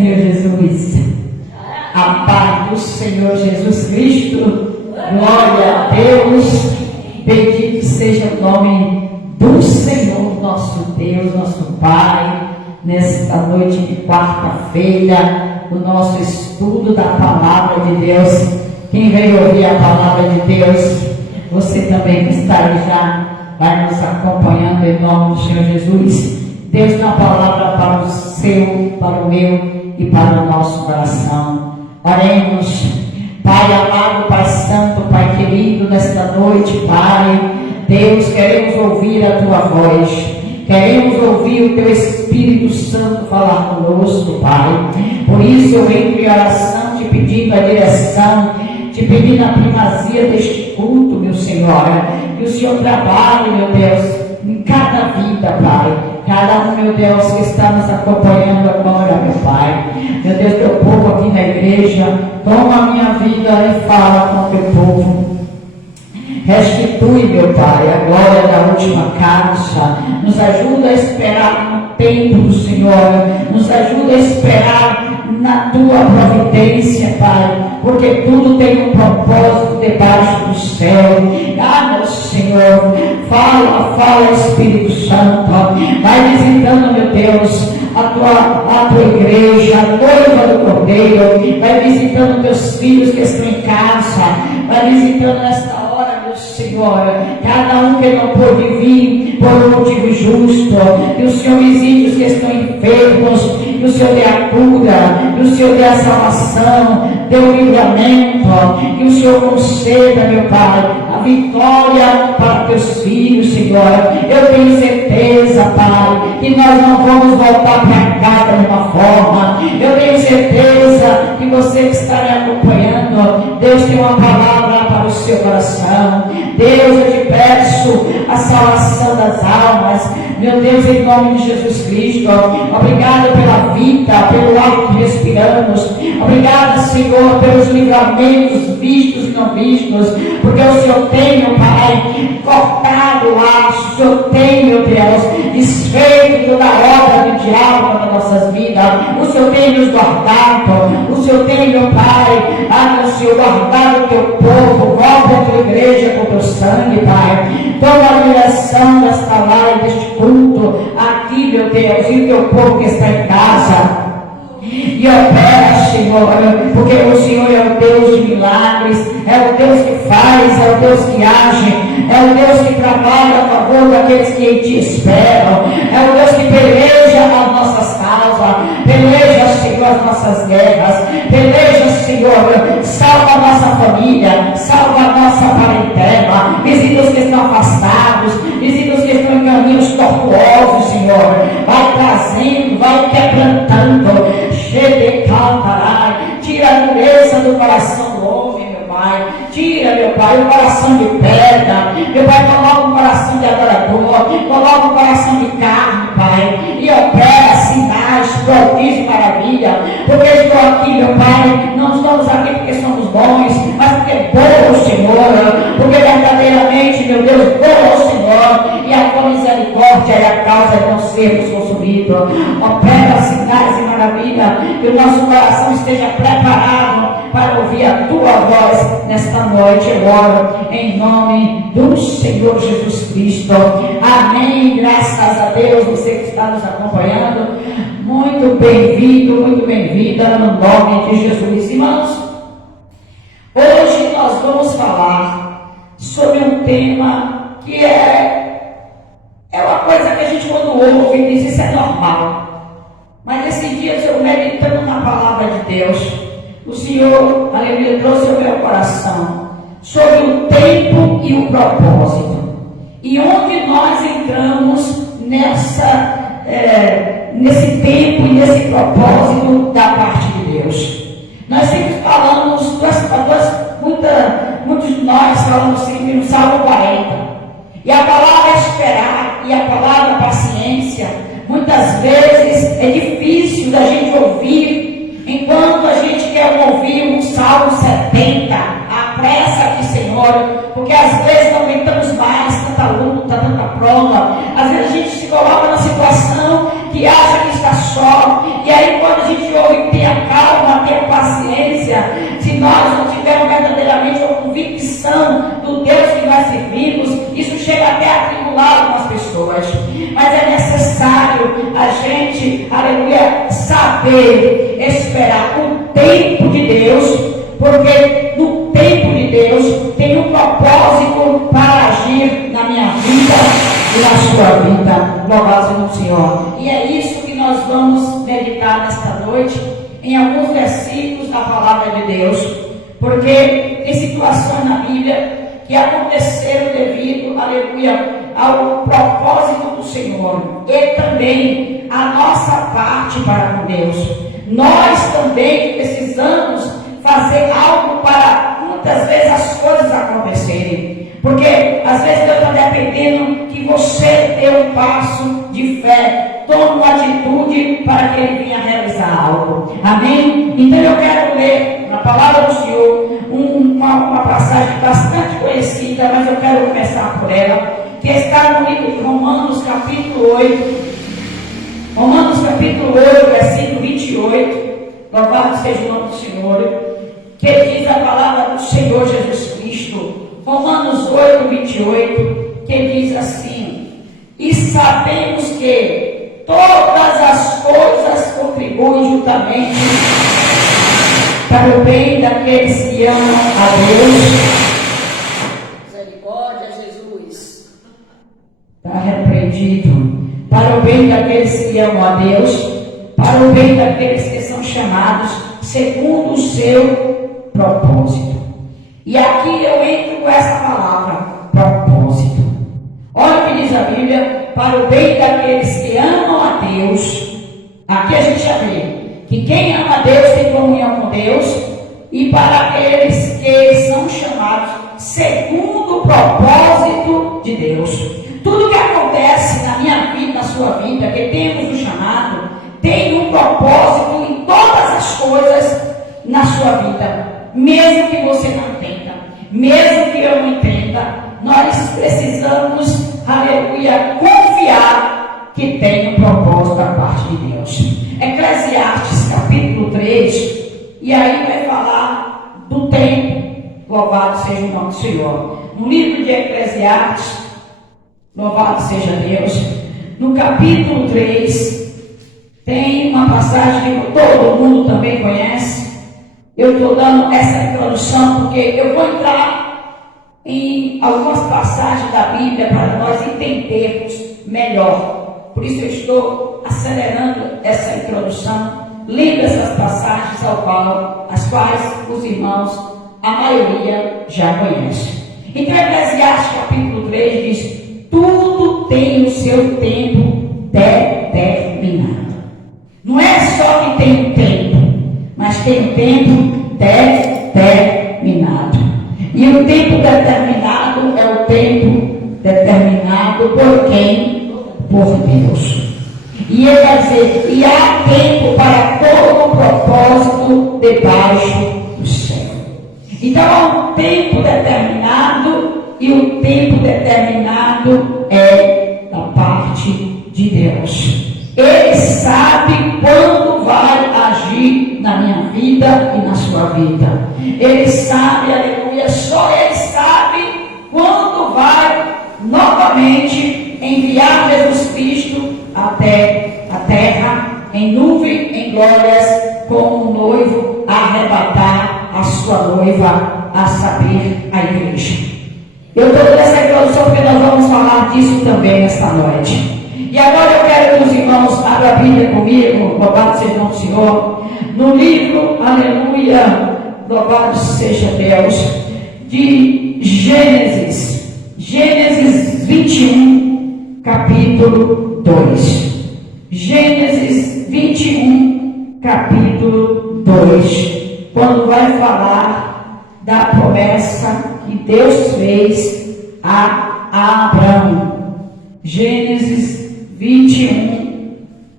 Senhor Jesus. A paz do Senhor Jesus Cristo. Glória a Deus. Bendito seja o nome do Senhor, nosso Deus, nosso Pai. Nesta noite de quarta-feira, o nosso estudo da Palavra de Deus. Quem veio ouvir a Palavra de Deus, você também que está aí já vai nos acompanhando em nome do Senhor Jesus. Deus dá a palavra para o seu, para o meu e para o nosso coração. Oremos. Pai amado, Pai santo, Pai querido, nesta noite, Pai, Deus, queremos ouvir a Tua voz, queremos ouvir o Teu Espírito Santo falar conosco, Pai. Por isso eu entro em oração, te pedindo a direção, te pedindo a primazia deste culto, meu Senhor, que o Senhor trabalhe, meu Deus, em cada vida, Pai. Cada um, meu Deus, que está nos acompanhando agora, meu Pai. Meu Deus, teu povo aqui na igreja, toma a minha vida e fala com o teu povo. Restitui, meu Pai, a glória da última caixa. Nos ajuda a esperar no tempo do Senhor. Nos ajuda a esperar na tua providência, Pai. Porque tudo tem um propósito debaixo do céu. Ah, meu Senhor, fala, Espírito Santo. Vai visitando, meu Deus, a tua igreja, a noiva do Cordeiro. Vai visitando teus filhos que estão em casa. Vai visitando nesta hora, meu Senhor, cada um que não pôde vir por um motivo justo. Que o Senhor visite os que estão enfermos. Que o Senhor dê a cura. Que o Senhor dê a salvação. Dê o livramento. Que o Senhor conceda, meu Pai, a vitória para teus filhos, Senhor. Eu tenho certeza, Pai, que nós não vamos voltar para cá da mesma forma. Eu tenho certeza que você que está me acompanhando, Deus tem uma palavra para o seu coração. Deus, eu te peço a salvação das almas. Meu Deus, em nome de Jesus Cristo, obrigado pela vida, pelo ar que respiramos. Obrigado, Senhor, pelos livramentos vistos e não vistos, porque o Senhor tem, meu Pai, cortado o laço. O Senhor tem, meu Deus, desfeito toda a obra do diabo nas nossas vidas. O Senhor tem nos guardado. O Senhor tem, meu Pai, meu Senhor, guardado o teu povo. Volta a tua igreja com o teu sangue, Pai. Toma a direção desta live, deste culto aqui, meu Deus, e o teu povo que está em casa. E opera, Senhor, porque o Senhor é o Deus de milagres, é o Deus que faz, é o Deus que age, é o Deus que trabalha a favor daqueles que em ti esperam, é o Deus que peleja as nossas causas, peleja, Senhor, as nossas guerras, peleja, Senhor, salva a nossa família, salva a nossa parentela, visita os que estão afastados, visita os que estão em caminhos tortuosos, Senhor, vai trazendo, vai quebrantando. Tira a dureza do coração do homem, meu Pai. Tira, meu Pai, o coração de pedra. Meu Pai, coloca um coração de adorador. Coloca um coração de carne, Pai. E opera sinais, prodígios, maravilha. Porque estou aqui, meu Pai. Não estamos aqui porque somos bons, mas porque é bom o Senhor. Porque verdadeiramente, meu Deus, bom é o Senhor. E a tua misericórdia é a causa de não sermos consumidos. Opera sinais e maravilha. Que o nosso coração esteja preparado para ouvir a tua voz nesta noite. Eu oro em nome do Senhor Jesus Cristo. Amém. Graças a Deus, você que está nos acompanhando, muito bem-vindo, muito bem-vinda no nome de Jesus. Irmãos, hoje nós vamos falar sobre um tema que é uma coisa que a gente quando ouve diz isso é normal. Mas esses dias eu meditando na palavra de Deus, o Senhor, aleluia, trouxe ao meu coração sobre o tempo e o propósito. E onde nós entramos nesse tempo e nesse propósito da parte de Deus. Nós sempre falamos, muitos de nós falamos sempre no Salmo 40. E a palavra esperar e a palavra paciência, muitas vezes é difícil da gente ouvir, enquanto a gente quer ouvir um Salmo 70, apressa aqui, Senhor, porque às vezes não aguentamos mais tanta luta, tanta prova. Às vezes a gente se coloca numa situação que acha que está só, e aí quando a gente ouve saber esperar o tempo de Deus, porque no tempo de Deus tem um propósito para agir na minha vida e na sua vida. Louvado seja o Senhor. E é isso que nós vamos meditar nesta noite, em alguns versículos da palavra de Deus, porque tem situações na Bíblia que aconteceram devido, aleluia, ao propósito do Senhor e também a nossa parte para com Deus. Nós também precisamos fazer algo para muitas vezes as coisas acontecerem, porque às vezes Deus está dependendo que você dê um passo de fé, tome uma atitude para que Ele venha realizar algo. Amém? Então eu quero ler na palavra do Senhor uma passagem bastante conhecida, mas eu quero começar por ela, que está no livro de Romanos capítulo 8. Romanos capítulo 8, versículo 28. Louvado seja o nome do Senhor, que diz a palavra do Senhor Jesus Cristo. Romanos 8, 28, que diz assim: e sabemos que todas as coisas contribuem juntamente para o bem daqueles que amam a Deus. Misericórdia, Jesus. Está repreendido. Para o bem daqueles que amam a Deus, para o bem daqueles que são chamados segundo o seu propósito. E aqui eu entro com essa palavra, propósito. Olha o que diz a Bíblia: para o bem daqueles que amam a Deus. Aqui a gente já vê que quem ama a Deus tem comunhão com Deus, e para aqueles que são chamados segundo o propósito de Deus. Tudo que acontece na minha vida, na sua vida, que temos um chamado, tem um propósito em todas as coisas na sua vida, mesmo que você não entenda, mesmo que eu não entenda, nós precisamos, aleluia, confiar que tem um propósito da parte de Deus. Eclesiastes capítulo 3, e aí vai falar do tempo. Louvado seja o nome do Senhor. No livro de Eclesiastes, louvado seja Deus, no capítulo 3, tem uma passagem que todo mundo também conhece. Eu estou dando essa introdução porque eu vou entrar em algumas passagens da Bíblia para nós entendermos melhor. Por isso eu estou acelerando essa introdução, lendo essas passagens as quais os irmãos, a maioria, já conhecem. Então Eclesiastes capítulo 3 diz: tudo tem o seu tempo determinado. Não é só que tem um tempo, mas tem um tempo determinado. E o tempo determinado é o tempo determinado por quem? Por Deus. E ele vai dizer: e há tempo para todo o propósito debaixo do céu. Então há um tempo determinado, e o tempo determinado é da parte de Deus. Ele sabe quando vai agir na minha vida e na sua vida. Ele sabe, aleluia, só Ele sabe quando vai novamente enviar Jesus Cristo até a terra, em nuvem, em glórias, como um noivo a arrebatar a sua noiva, a saber, a igreja. Eu estou dando essa introdução porque nós vamos falar disso também nesta noite. E agora eu quero que os irmãos abram a Bíblia comigo, louvado seja o nome do Senhor, no livro, aleluia, louvado seja Deus, de Gênesis 21, capítulo 2. Gênesis 21, capítulo 2, quando vai falar da promessa que Deus fez a Abraão. Gênesis 21,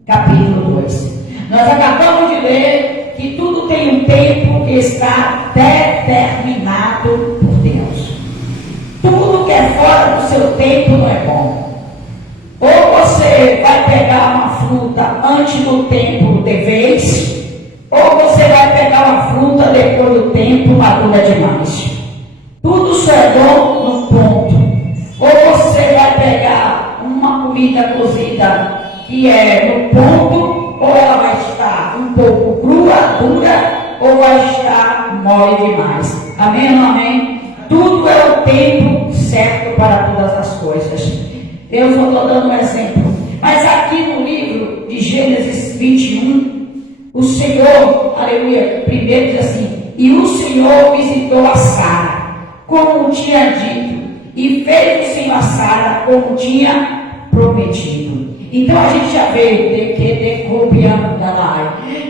capítulo 2. Nós acabamos de ler que tudo tem um tempo que está determinado por Deus. Tudo que é fora do seu tempo não é bom. Ou você vai pegar uma fruta antes do tempo de vez, ou você vai pegar uma fruta depois do tempo madura demais. Tudo só é bom no ponto. Ou você vai pegar uma comida cozida que é no ponto, ou ela vai estar um dura ou vai estar mole demais. Amém ou não amém? Tudo é o tempo certo para todas as coisas. Eu só estou dando um exemplo. Mas aqui no livro de Gênesis 21, o Senhor, aleluia, primeiro diz assim: e o Senhor visitou a Sara, como tinha dito, e fez o Senhor a Sara como tinha prometido. Então a gente já vê que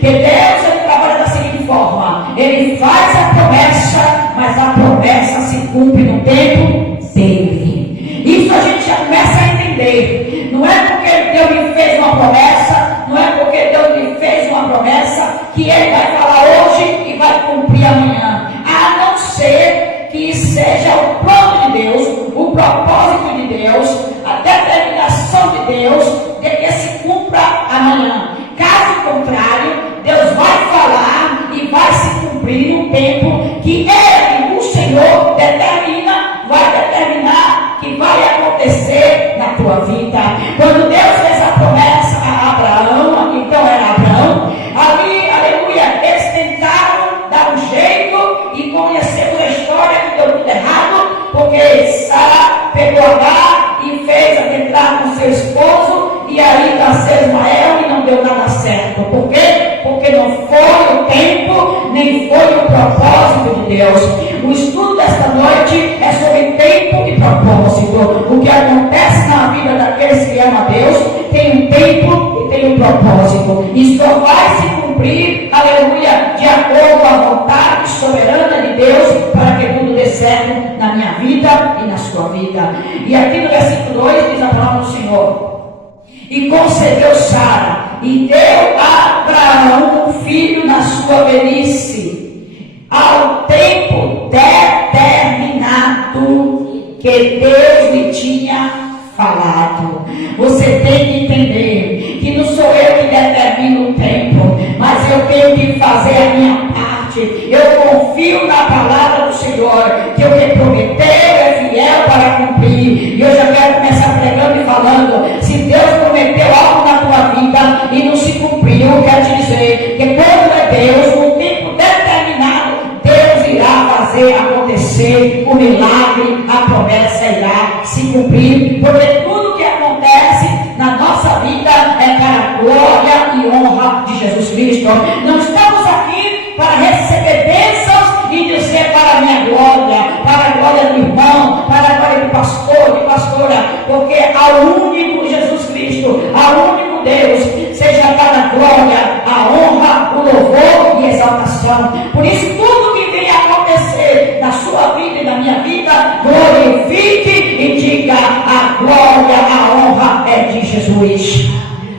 Deus ele trabalha da seguinte forma: ele faz a promessa, mas a promessa se cumpre no tempo dele. Isso a gente já começa a entender. Não é porque Deus me fez uma promessa, não é porque Deus me fez uma promessa que ele vai falar hoje e vai cumprir amanhã, a não ser que seja o plano de Deus, o propósito de Deus, a determinação de Deus de que se cumpra amanhã. Caso contrário, Deus vai falar e vai se cumprir no tempo que ele, o Senhor, determina, vai determinar que vai acontecer na tua vida. Quando Deus fez a promessa a Abraão, então era Abraão, ali, aleluia, eles tentaram dar um jeito e conhecemos a história que deu tudo errado, porque Sara pegou Agar e fez adentrar com seu esposo, e aí nasceu Ismael e não deu nada certo. Por quê? Porque não foi o tempo, nem foi o propósito de Deus. O estudo desta noite é sobre tempo e propósito. O que acontece na vida daqueles que amam a Deus tem um tempo e tem um propósito. E só vai se cumprir, aleluia, de acordo com a vontade soberana de Deus, para que tudo dê certo na minha vida e na sua vida. E aqui no versículo 2 diz a palavra do Senhor: e concedeu Sara, e deu a Abraão um filho na sua velhice, ao tempo determinado que Deus lhe tinha falado. Você tem que entender que não sou eu que determino o tempo, mas eu tenho que fazer a minha parte. Eu confio na palavra do Senhor, que o que prometeu é fiel para cumprir. E eu já quero começar pregando e falando: se Deus prometeu algo na tua vida e não se cumpriu, eu quero te dizer que quando é Deus, no tempo determinado, Deus irá fazer acontecer o milagre, a promessa irá se cumprir, porque tudo que acontece na nossa vida é para a glória e honra de Jesus Cristo. Não estamos aqui para receber bênçãos e dizer para a minha glória, para a glória do irmão, para a glória do pastor, de pastora, porque ao único Jesus Cristo, ao único Deus, seja para a glória, a honra, o louvor e exaltação. Por isso, tudo que vem acontecer na sua vida e na minha vida, glorifique e diga: a glória, a honra é de Jesus.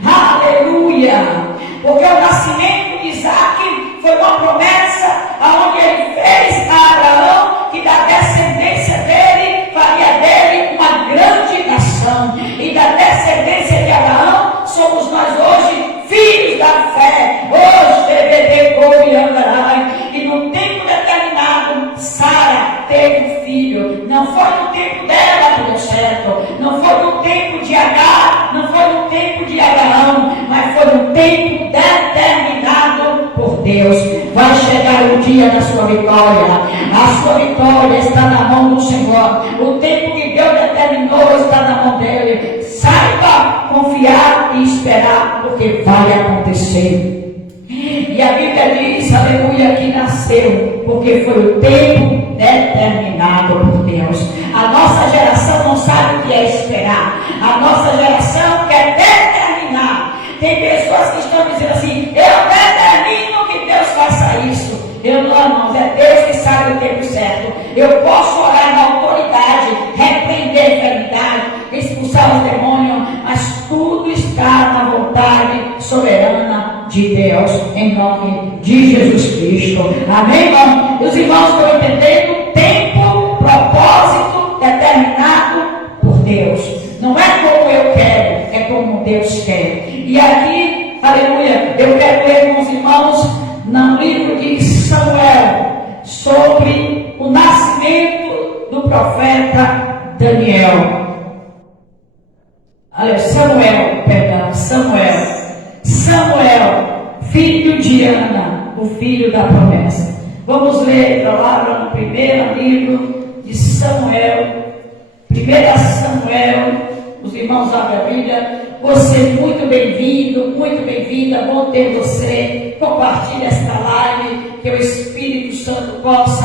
Aleluia! Porque o nascimento de Isaac foi uma promessa aonde ele fez a Abraão que da descendência dele faria dele uma grande nação, e da descendência de Abraão somos nós hoje, filhos da fé. Hoje e no tempo determinado Sara teve um filho. Não foi no tempo dela que deu certo, não foi no tempo de Agar, não foi no tempo de Abraão, mas foi no tempo determinado por Deus. Vai chegar o dia da sua vitória. A sua vitória está na mão do Senhor. O tempo que Deus determinou está na mão dele. Saiba confiar e esperar, porque vai acontecer. E a Bíblia diz, aleluia, que nasceu porque foi o tempo determinado por Deus. A nossa geração não sabe o que é esperar. A nossa geração quer determinar. Tem pessoas que estão dizendo assim: eu determino que Deus faça isso. Eu não, irmãos, é Deus que sabe o tempo certo. Eu posso orar na autoridade, repreender a enfermidade, expulsar os demônios, mas tudo está na vontade soberana de Deus, em nome de Jesus Cristo. Amém, irmão? Os irmãos estão entendendo? Tempo, propósito determinado por Deus. Não é como eu quero, é como Deus quer. E aqui, aleluia, eu quero ler com os irmãos no livro de Samuel, sobre o nascimento do profeta Daniel. Samuel, filho de Ana, o filho da promessa. Vamos ler a palavra no primeiro livro de Samuel, 1 Samuel. Os irmãos abrem a Bíblia. Você muito bem-vindo, muito bem-vinda, bom ter você. Compartilhe esta live, que o Espírito Santo possa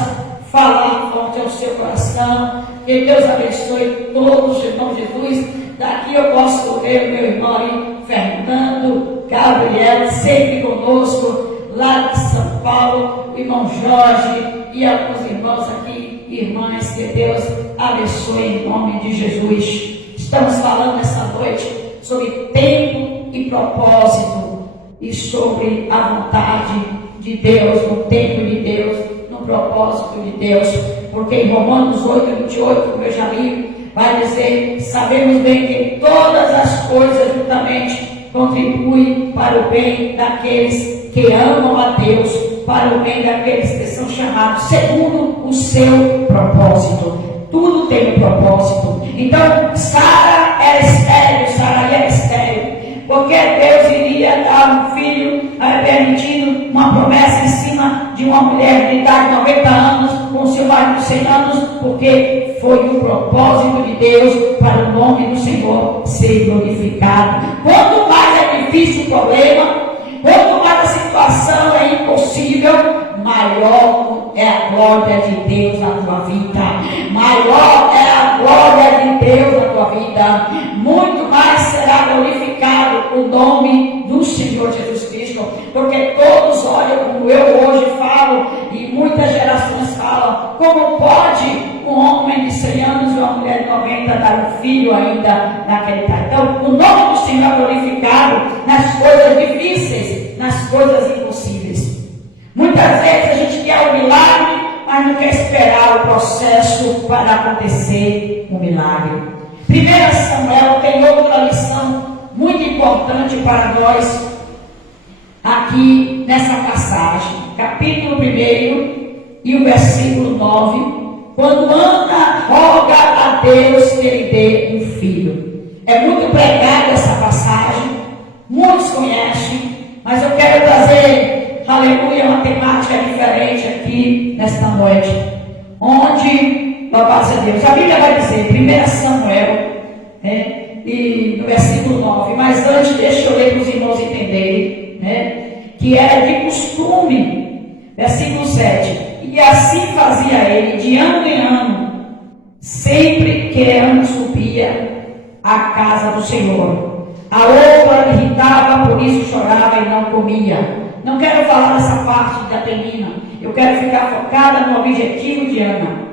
falar forte ao seu coração. Que Deus abençoe todos os irmãos de Jesus. Daqui eu posso ver o meu irmão aí, Fernando, Gabriel, sempre conosco, lá de São Paulo, o irmão Jorge e alguns irmãos aqui, irmãs, que Deus abençoe em nome de Jesus. Estamos falando essa noite sobre tempo e propósito e sobre a vontade de Deus, no tempo de Deus, no propósito de Deus, porque em Romanos 8:28, como eu já li, vai dizer: sabemos bem que todas as coisas juntamente contribuem para o bem daqueles que amam a Deus, para o bem daqueles que são chamados segundo o seu propósito. Tudo tem um propósito. Então, Sara era estéril, Sara era estéril, porque Deus iria dar um filho, permitindo uma promessa em cima de uma mulher de idade de 90 anos, com seu marido de 100 anos, porque foi um propósito de Deus para o nome do Senhor ser glorificado. Quanto mais é difícil o problema, quanto mais a situação é impossível, maior é a glória de Deus na tua vida. Maior é a glória de Deus na tua vida. Muito mais será glorificado o nome do Senhor Jesus Cristo. Porque todos olham, como eu hoje falo, e muitas gerações falam: como pode um homem de 100 anos e uma mulher de 90 dar um filho ainda naquele tempo? Então, o nome do Senhor é glorificado nas coisas difíceis, nas coisas impossíveis. Muitas vezes a gente quer um milagre, mas não quer esperar o processo para acontecer um milagre. 1 Samuel tem outra lição muito importante para nós aqui nessa passagem, capítulo 1 e o versículo 9, quando Ana roga a Deus que lhe dê um filho. É muito pregada essa passagem, muitos conhecem, mas eu quero trazer, aleluia, uma temática diferente aqui nesta noite, onde, louvado seja Deus, a Bíblia vai dizer, 1 Samuel, e no versículo 9, mas antes deixa eu ler para os irmãos entenderem, que era de costume, versículo 7, e assim fazia ele de ano em ano, sempre que Ana subia à casa do Senhor. A outra irritava, por isso chorava e não comia. Não quero falar dessa parte da Penina, eu quero ficar focada no objetivo de Ana.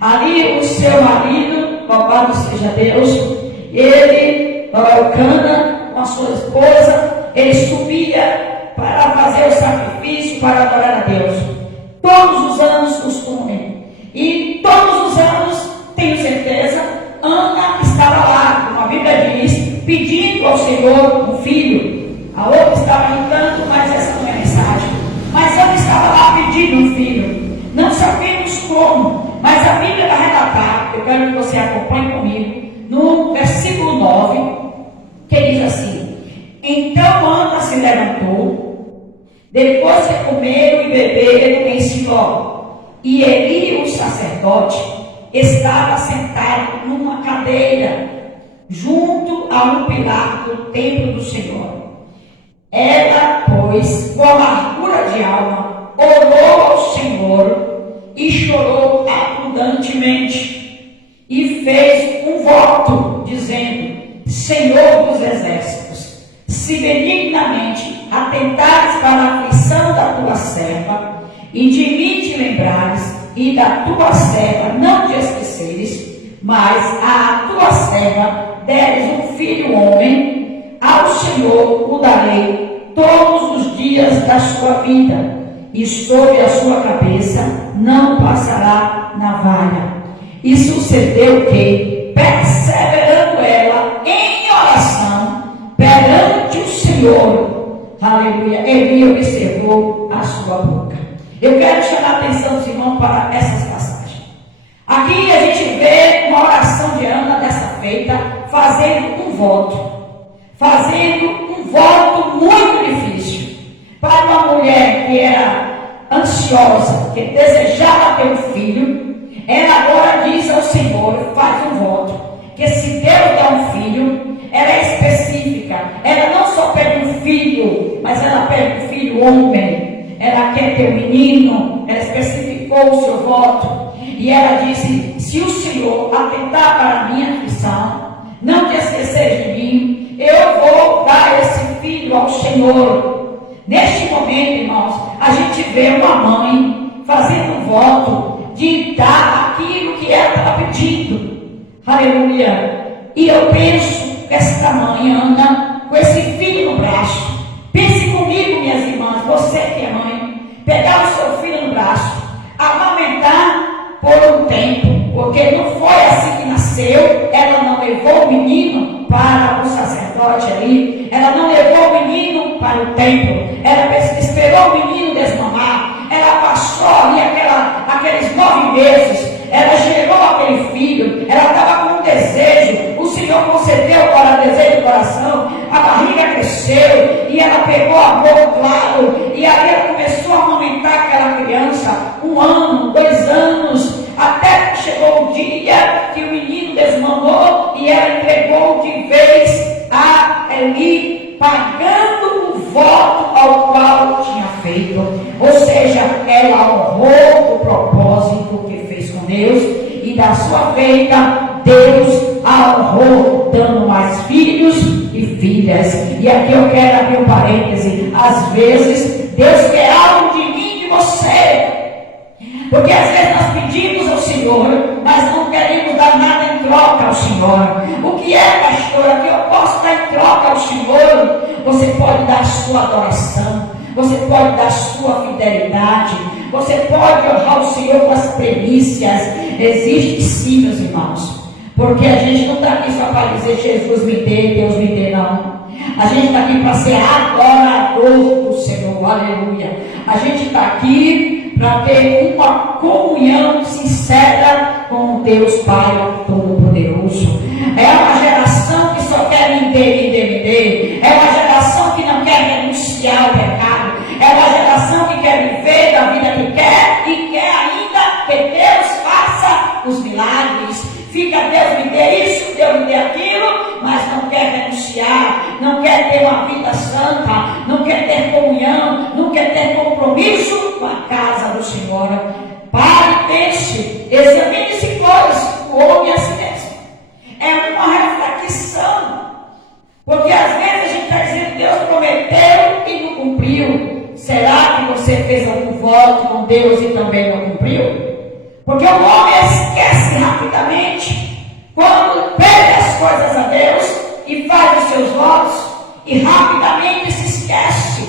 Ali o seu marido, louvado seja Deus, ele, Cana, com a sua esposa, ele subia para fazer o sacrifício, para adorar a Deus. Todos os anos costume. E todos os anos, tenho certeza, Ana estava lá, como a Bíblia diz, pedindo ao Senhor um filho. A outra estava irritando, mas essa não é a mensagem. Mas Ana estava lá pedindo um filho. Não sabemos como, mas a Bíblia vai relatar, eu quero que você acompanhe comigo, no versículo 9, que diz assim: então Ana se levantou, depois de comer e beber em Siló, e Eli, o sacerdote, estava sentado numa cadeira, junto a um pilar do templo do Senhor. Ela, pois, com amargura de alma, orou ao Senhor e chorou abundantemente, e fez um voto, dizendo: Senhor dos exércitos, se benignamente atentares para a aflição da tua serva, e de mim te lembrares, e da tua serva não te esqueceres, mas a tua serva deres um filho homem, ao Senhor o darei todos os dias da sua vida, e sobre a sua cabeça não passará navalha. E sucedeu que, perseverando ela em oração perante o Senhor, aleluia, Eli observou a sua boca. Eu quero chamar a atenção dos irmãos para essas passagens. Aqui a gente vê uma oração de Ana dessa feita, fazendo um voto muito difícil para uma mulher ansiosa, que desejava ter um filho, ela agora diz ao Senhor, faz um voto, que se Deus dá um filho, ela é específica, ela não só pede um filho, mas ela pede um filho homem, ela quer ter um menino, ela especificou o seu voto, e ela disse, se o Senhor atentar para a minha aflição, não te esquecer de mim, eu vou dar esse filho ao Senhor. Neste momento, irmãos, a gente vê uma mãe fazendo um voto de dar aquilo que ela estava pedindo. Aleluia. E eu penso, esta mãe anda com esse filho no braço. Pense comigo, minhas irmãs, você que é mãe, pegar o seu filho no braço, amamentar por um tempo, porque não foi assim que nasceu, ela não levou o menino para o sacerdote ali, ela não levou o menino para o templo, ela esperou o menino desmamar, ela passou ali aqueles 9 meses, ela gerou aquele filho, ela estava com um desejo, o Senhor concedeu para o desejo do coração, a barriga cresceu, e ela pegou amor, claro, e aí ela começou a amamentar aquela criança, 1 ano, 2 anos, até que chegou o dia que o menino desmamou, e ela entregou de vez a Eli, pagando o voto ao qual tinha feito, ou seja, ela honrou o propósito que fez com Deus, e da sua feita, Deus a honrou, dando mais filhos e filhas. E aqui eu quero abrir um parêntese, às vezes, Deus quer algo de mim e de você, porque às vezes nós pedimos ao Senhor, mas não queremos dar nada em troca ao Senhor. O que é, pastora, que eu posso dar em troca ao Senhor? Você pode dar a sua adoração, você pode dar a sua fidelidade, você pode honrar o Senhor com as primícias. Existe sim, meus irmãos, porque a gente não está aqui só para dizer Jesus me dê, Deus me dê, não. A gente está aqui para ser adorador do Senhor, aleluia. A gente está aqui para ter uma comunhão sincera com Deus Pai Todo-Poderoso. É uma geração que só quer me dê. É uma geração que não quer renunciar ao pecado. É uma geração que quer viver da vida que quer e quer ainda que Deus faça os milagres. Fica, Deus me dê isso, Deus me dê aquilo, mas não quer renunciar, não quer ter uma vida santa, não quer ter comunhão, não quer ter compromisso com a casa do Senhor. Pare e pense, examine-se, pois, o homem a si mesmo. É uma reflexão, porque às vezes a gente está dizendo, Deus prometeu e não cumpriu. Será que você fez algum voto com Deus e também não cumpriu? Porque o homem esquece rapidamente quando pede as coisas a Deus e faz os seus votos e rapidamente se esquece.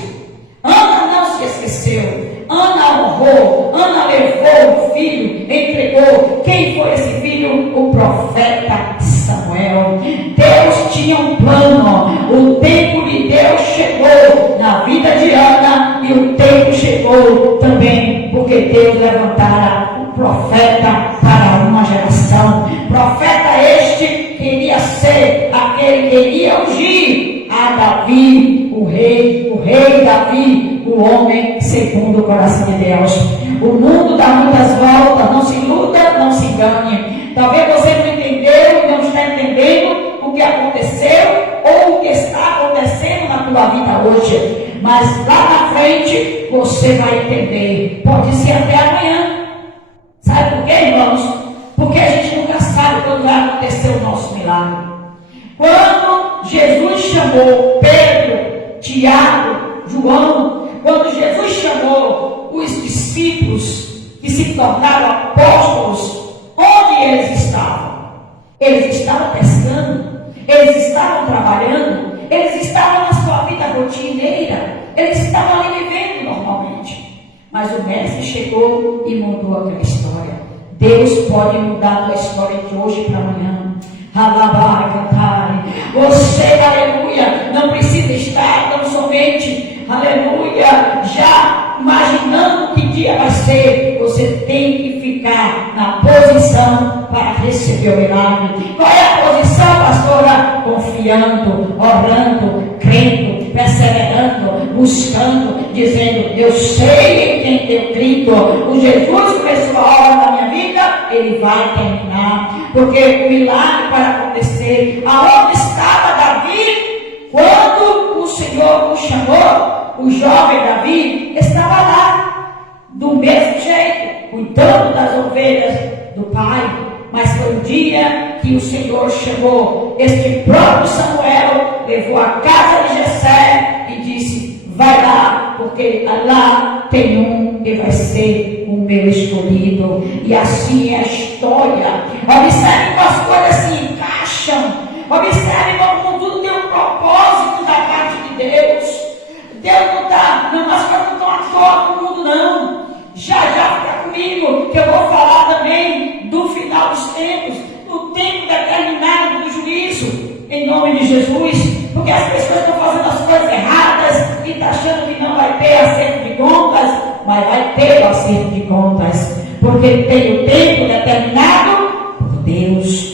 Ana não se esqueceu, Ana honrou, Ana levou o filho, entregou. Quem foi esse filho? O profeta Samuel. Deus tinha um plano, o tempo de Deus chegou na vida de Ana e o tempo chegou também, porque Deus levantara profeta para uma geração, profeta este que iria ser aquele que iria ungir a Davi, o rei Davi, o homem segundo o coração de Deus. O mundo dá muitas voltas, não se iluda, não se engane. Talvez você não entendeu, não está entendendo o que aconteceu ou o que está acontecendo na tua vida hoje, mas lá na frente você vai entender, pode ser até amanhã. Sabe por quê, irmãos? Porque a gente nunca sabe quando vai acontecer o nosso milagre. Quando Jesus chamou Pedro, Tiago, João, quando Jesus chamou os discípulos que se tornaram apóstolos, onde eles estavam? Eles estavam pescando, eles estavam trabalhando, eles estavam na sua vida rotineira, eles estavam ali vivendo normalmente. Mas o mestre chegou e mudou aquela história. Deus pode mudar a tua história de hoje para amanhã. Você, aleluia, não precisa estar tão somente, aleluia, já imaginando que dia vai ser. Você tem que ficar na posição para receber o milagre. Qual é a posição, pastora? Confiando, orando, crendo, perseverando, buscando, dizendo: eu sei em quem eu crido. O Jesus começou a obra na minha vida, ele vai terminar. Porque o milagre para acontecer, aonde estava Davi quando o Senhor o chamou? O jovem Davi estava lá, do mesmo jeito, cuidando das ovelhas do pai. Mas foi o dia que o Senhor chamou este próprio Samuel, levou a casa de Jessé e disse: vai lá, porque lá tem um que vai ser o meu escolhido. E assim é a história. Observe como as coisas se encaixam. Observe como tudo tem um propósito da parte de Deus. Deus não está, as coisas não estão à toa no mundo, não. Já fica comigo, que eu vou falar também do final dos tempos, do tempo determinado do juízo, em nome de Jesus. Porque as pessoas estão fazendo as coisas erradas e estão achando que não vai ter acerto de contas, mas vai ter o acerto de contas, porque tem o tempo determinado por Deus.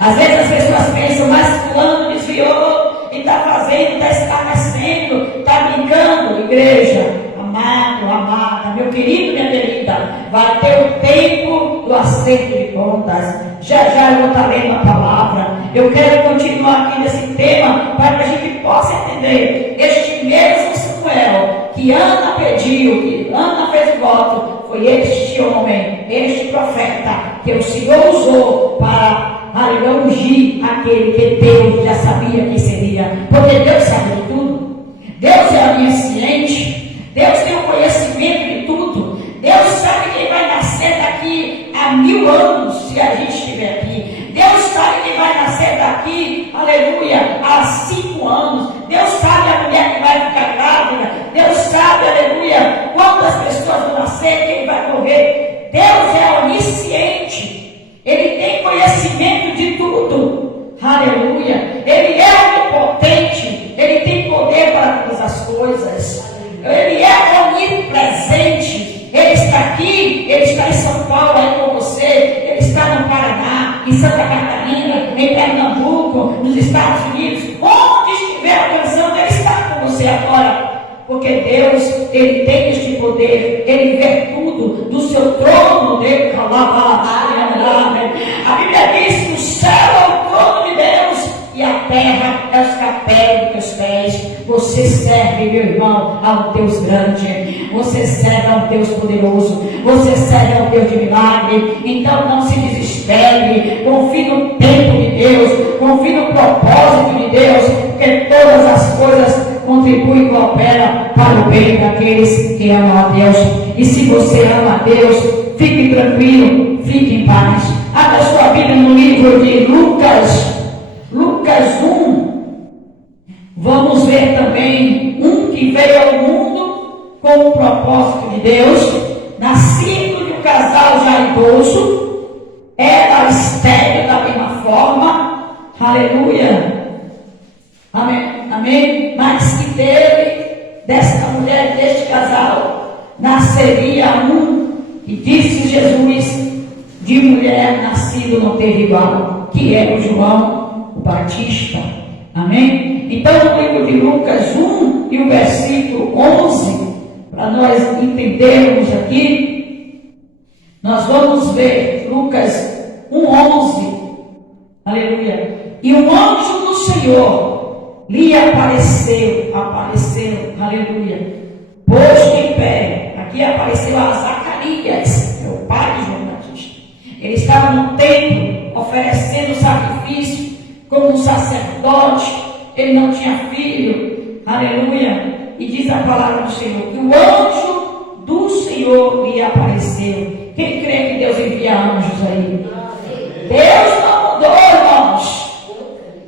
Às vezes as pessoas pensam: mas fulano desviou e está fazendo, está escarnecendo, está brincando. Igreja, amado, amada, meu querido, minha querida, vai ter o tempo do acerto de contas. Já eu vou estar lendo a palavra. Eu quero continuar aqui nesse tema para que a gente possa entender. Este mesmo Samuel que Ana pediu, que Ana fez voto, foi este homem, este profeta que o Senhor usou para ungir aquele que Deus já sabia que seria. Porque Deus sabe de tudo. Deus é onisciente. Deus tem o conhecimento de tudo. Deus sabe quem vai nascer daqui a 1000 anos, se a gente estiver aqui. Deus sabe quem vai nascer daqui, aleluia, a 5 anos. Deus sabe a mulher que vai ficar grávida. Deus sabe, aleluia, quantas pessoas vão nascer, quem vai morrer. Deus é onisciente. Ele tem conhecimento de tudo. Aleluia. Ele é onipotente. Ele tem poder para todas as coisas. Ele é onipresente. Ele está aqui, ele está em São Paulo aí com você, ele está no Paraná, em Santa Catarina, em Pernambuco, nos Estados Unidos, onde estiver alcançando, ele está com você agora. Porque Deus, ele tem este poder, ele vê tudo do seu trono dele. A Bíblia diz que o céu é o trono de Deus e a terra é os capelos dos teus pés. Você serve, meu irmão, a um Deus grande. Você serve a um Deus poderoso. Você serve a um Deus de milagre. Então não se desespere. Confie no tempo de Deus. Confie no propósito de Deus. Porque todas as coisas contribuem e cooperam para o bem daqueles que amam a Deus. E se você ama a Deus, fique tranquilo, fique em paz. Abra sua Bíblia no livro de Lucas 1. Vamos ver também um que veio ao mundo com o propósito de Deus, nascido de um casal já idoso, era estéril da mesma forma, aleluia, amém, mas que desta mulher, deste casal, nasceria um, e disse Jesus: de mulher nascido não teve igual, que era o João o Batista. Amém? Então, no livro de Lucas 1 e o versículo 11, para nós entendermos aqui, nós vamos ver Lucas 1:11. Aleluia. E o anjo do Senhor lhe apareceu, aleluia, posto em pé. Aqui apareceu a Zacarias, é o pai de João Batista. Ele estava no templo oferecendo sacrifício como um sacerdote. Ele não tinha filho, aleluia. E diz a palavra do Senhor que o anjo do Senhor lhe apareceu. Quem crê que Deus envia anjos aí? Deus não mudou, irmãos.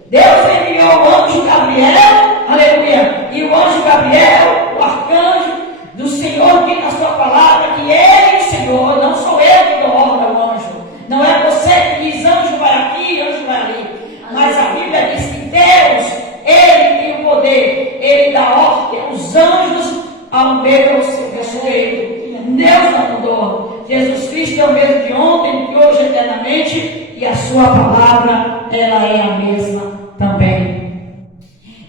Deus enviou o anjo Gabriel, aleluia. E o anjo Gabriel, o arcanjo do Senhor, diz na sua palavra que ele, o Senhor, não sou eu que dou ordem ao anjo. Não é você que diz anjo vai aqui, anjo vai ali. Mas a Bíblia diz que Deus, ele tem o poder, ele dá ordem aos anjos ao meu respeito. Deus não mudou. Jesus Cristo é o mesmo de ontem, de hoje, eternamente, e a sua palavra, ela é a mesma também.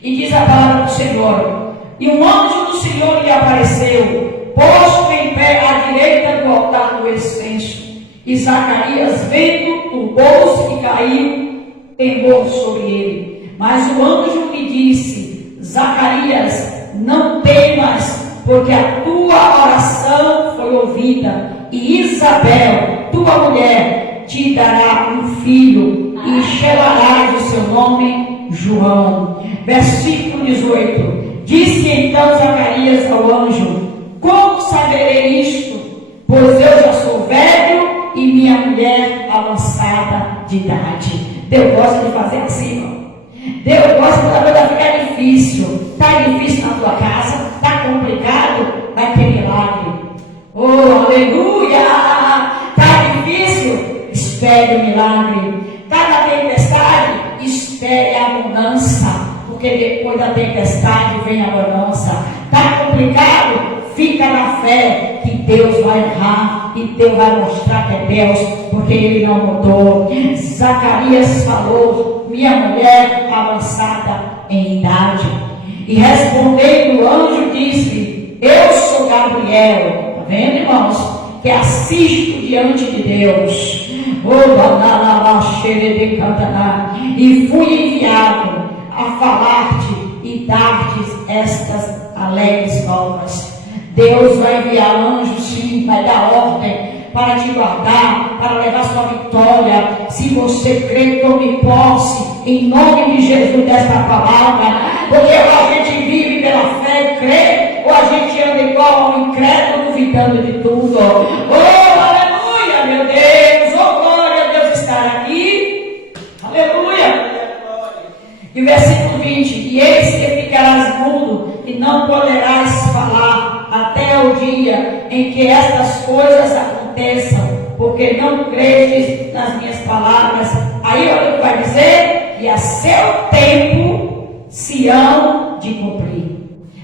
E diz a palavra do Senhor: E um anjo do Senhor lhe apareceu, posto em pé à direita do altar do incenso. E Zacarias, vendo, turbou-se e caiu temor sobre ele. Mas o anjo lhe disse: Zacarias, não temas, porque a tua oração foi ouvida, e Isabel, tua mulher, te dará um filho, e chamarás o seu nome João. Versículo 18. Disse então Zacarias ao anjo: como saberei isto? Pois eu já sou velho e minha mulher avançada de idade. Deus gosta de fazer assim, irmão. Deus gosta quando a coisa ficar difícil. Está difícil na tua casa, está complicado, vai ter milagre. Oh, aleluia! Está difícil, espere o milagre. Está na tempestade, espere a abundância, porque depois da tempestade vem a bonança. Está complicado, fica na fé que Deus vai honrar e Deus vai mostrar que é Deus, porque Ele não mudou. Zacarias falou: minha mulher avançada em idade. E respondendo o anjo disse: eu sou Gabriel. Está vendo, irmãos? Que assisto diante de Deus. E fui enviado a falar-te e dar-te estas alegres novas. Deus vai enviar anjos, sim, vai dar ordem para te guardar, para levar sua vitória. Se você crê, tome posse em nome de Jesus desta palavra, porque ou a gente vive pela fé e crê, ou a gente anda igual um incrédulo, duvidando de tudo. Oh, aleluia, meu Deus, oh, glória a Deus estar aqui, aleluia. E o versículo 20: e eis que ficarás mudo e não poderás falar até o dia em que estas coisas aconteçam, porque não credes nas minhas palavras. Aí olha o que vai dizer: e a seu tempo se hão de cumprir.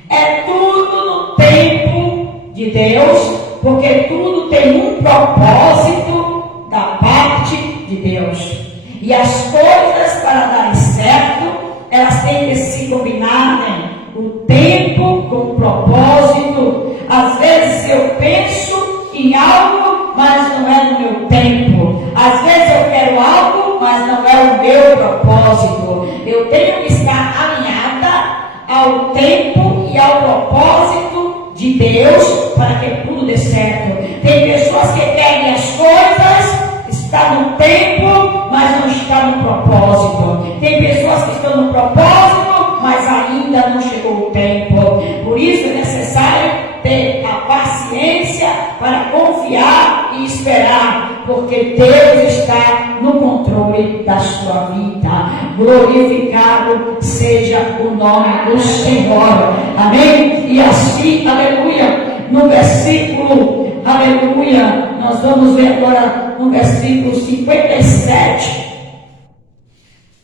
É tudo no tempo de Deus, porque tudo tem um propósito da parte de Deus. E as coisas, para darem certo, elas têm que se combinarem. O tempo com o propósito. Às vezes eu penso em algo, mas não é no meu tempo. Às vezes eu quero algo, mas não é o meu propósito. Eu tenho que estar alinhada ao tempo e ao propósito de Deus para que tudo dê certo. Tem pessoas que querem as coisas, está no tempo, mas não está no propósito. Tem pessoas que estão no propósito, mas ainda não chegou o tempo. Por isso é necessário ter a paciência para confiar e esperar, porque Deus está no controle da sua vida. Glorificado seja o nome do Senhor. Amém? E assim, aleluia, no versículo, aleluia, nós vamos ver agora no versículo 57.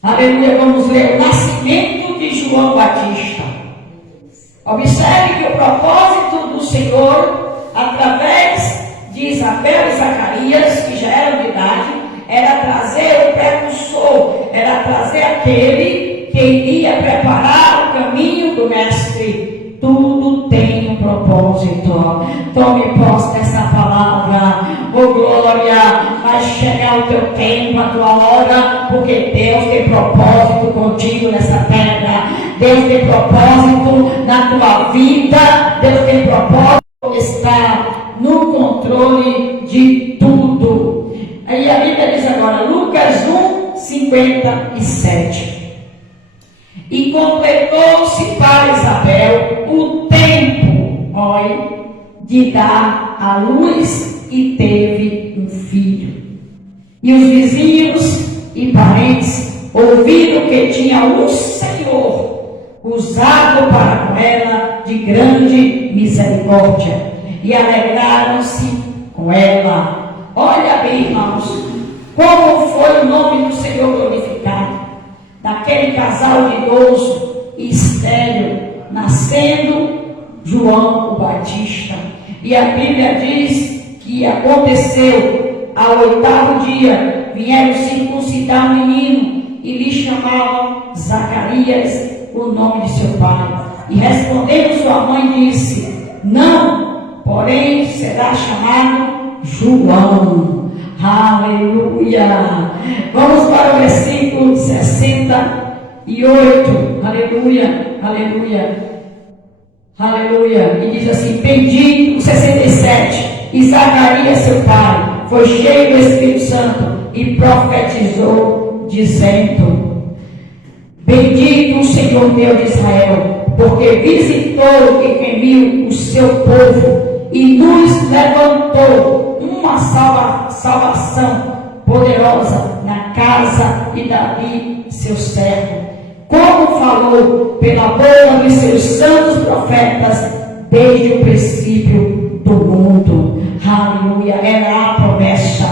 Aleluia, vamos ler o nascimento de João Batista. Observe que o propósito do Senhor, através de Isabel e Zacarias, que já eram de idade, era trazer o precursor, era trazer aquele que iria preparar o caminho do Mestre. Tudo tem um propósito. Tome posse dessa palavra. Oh glória, vai chegar o teu tempo, a tua hora, porque Deus tem propósito contigo nessa terra. Deus tem propósito na tua vida. Deus tem propósito, está no controle de tudo. Aí a Bíblia diz agora, Lucas 1:57. E completou-se para Isabel o tempo, olha, de dar à luz, e teve um filho. E os vizinhos e parentes ouviram que tinha o Senhor usado para com ela de grande misericórdia, e alegraram-se com ela. Olha bem, irmãos, como foi o nome do Senhor glorificado. Daquele casal idoso e estéril, nascendo João o Batista. E a Bíblia diz que aconteceu ao 8º dia, vieram circuncidar o menino e lhe chamavam Zacarias, o nome de seu pai. E respondendo sua mãe disse: não, porém será chamado João. Aleluia. Vamos para o versículo 68. Aleluia, aleluia, aleluia. E diz assim: bendito, 67. E Zacarias, seu pai, foi cheio do Espírito Santo e profetizou, dizendo: bendito o Senhor Deus de Israel, porque visitou e remiu o seu povo e nos levantou uma salvação poderosa na casa de Davi, seu servo, como falou pela boca de seus santos profetas desde o princípio do mundo. Aleluia. Era a promessa.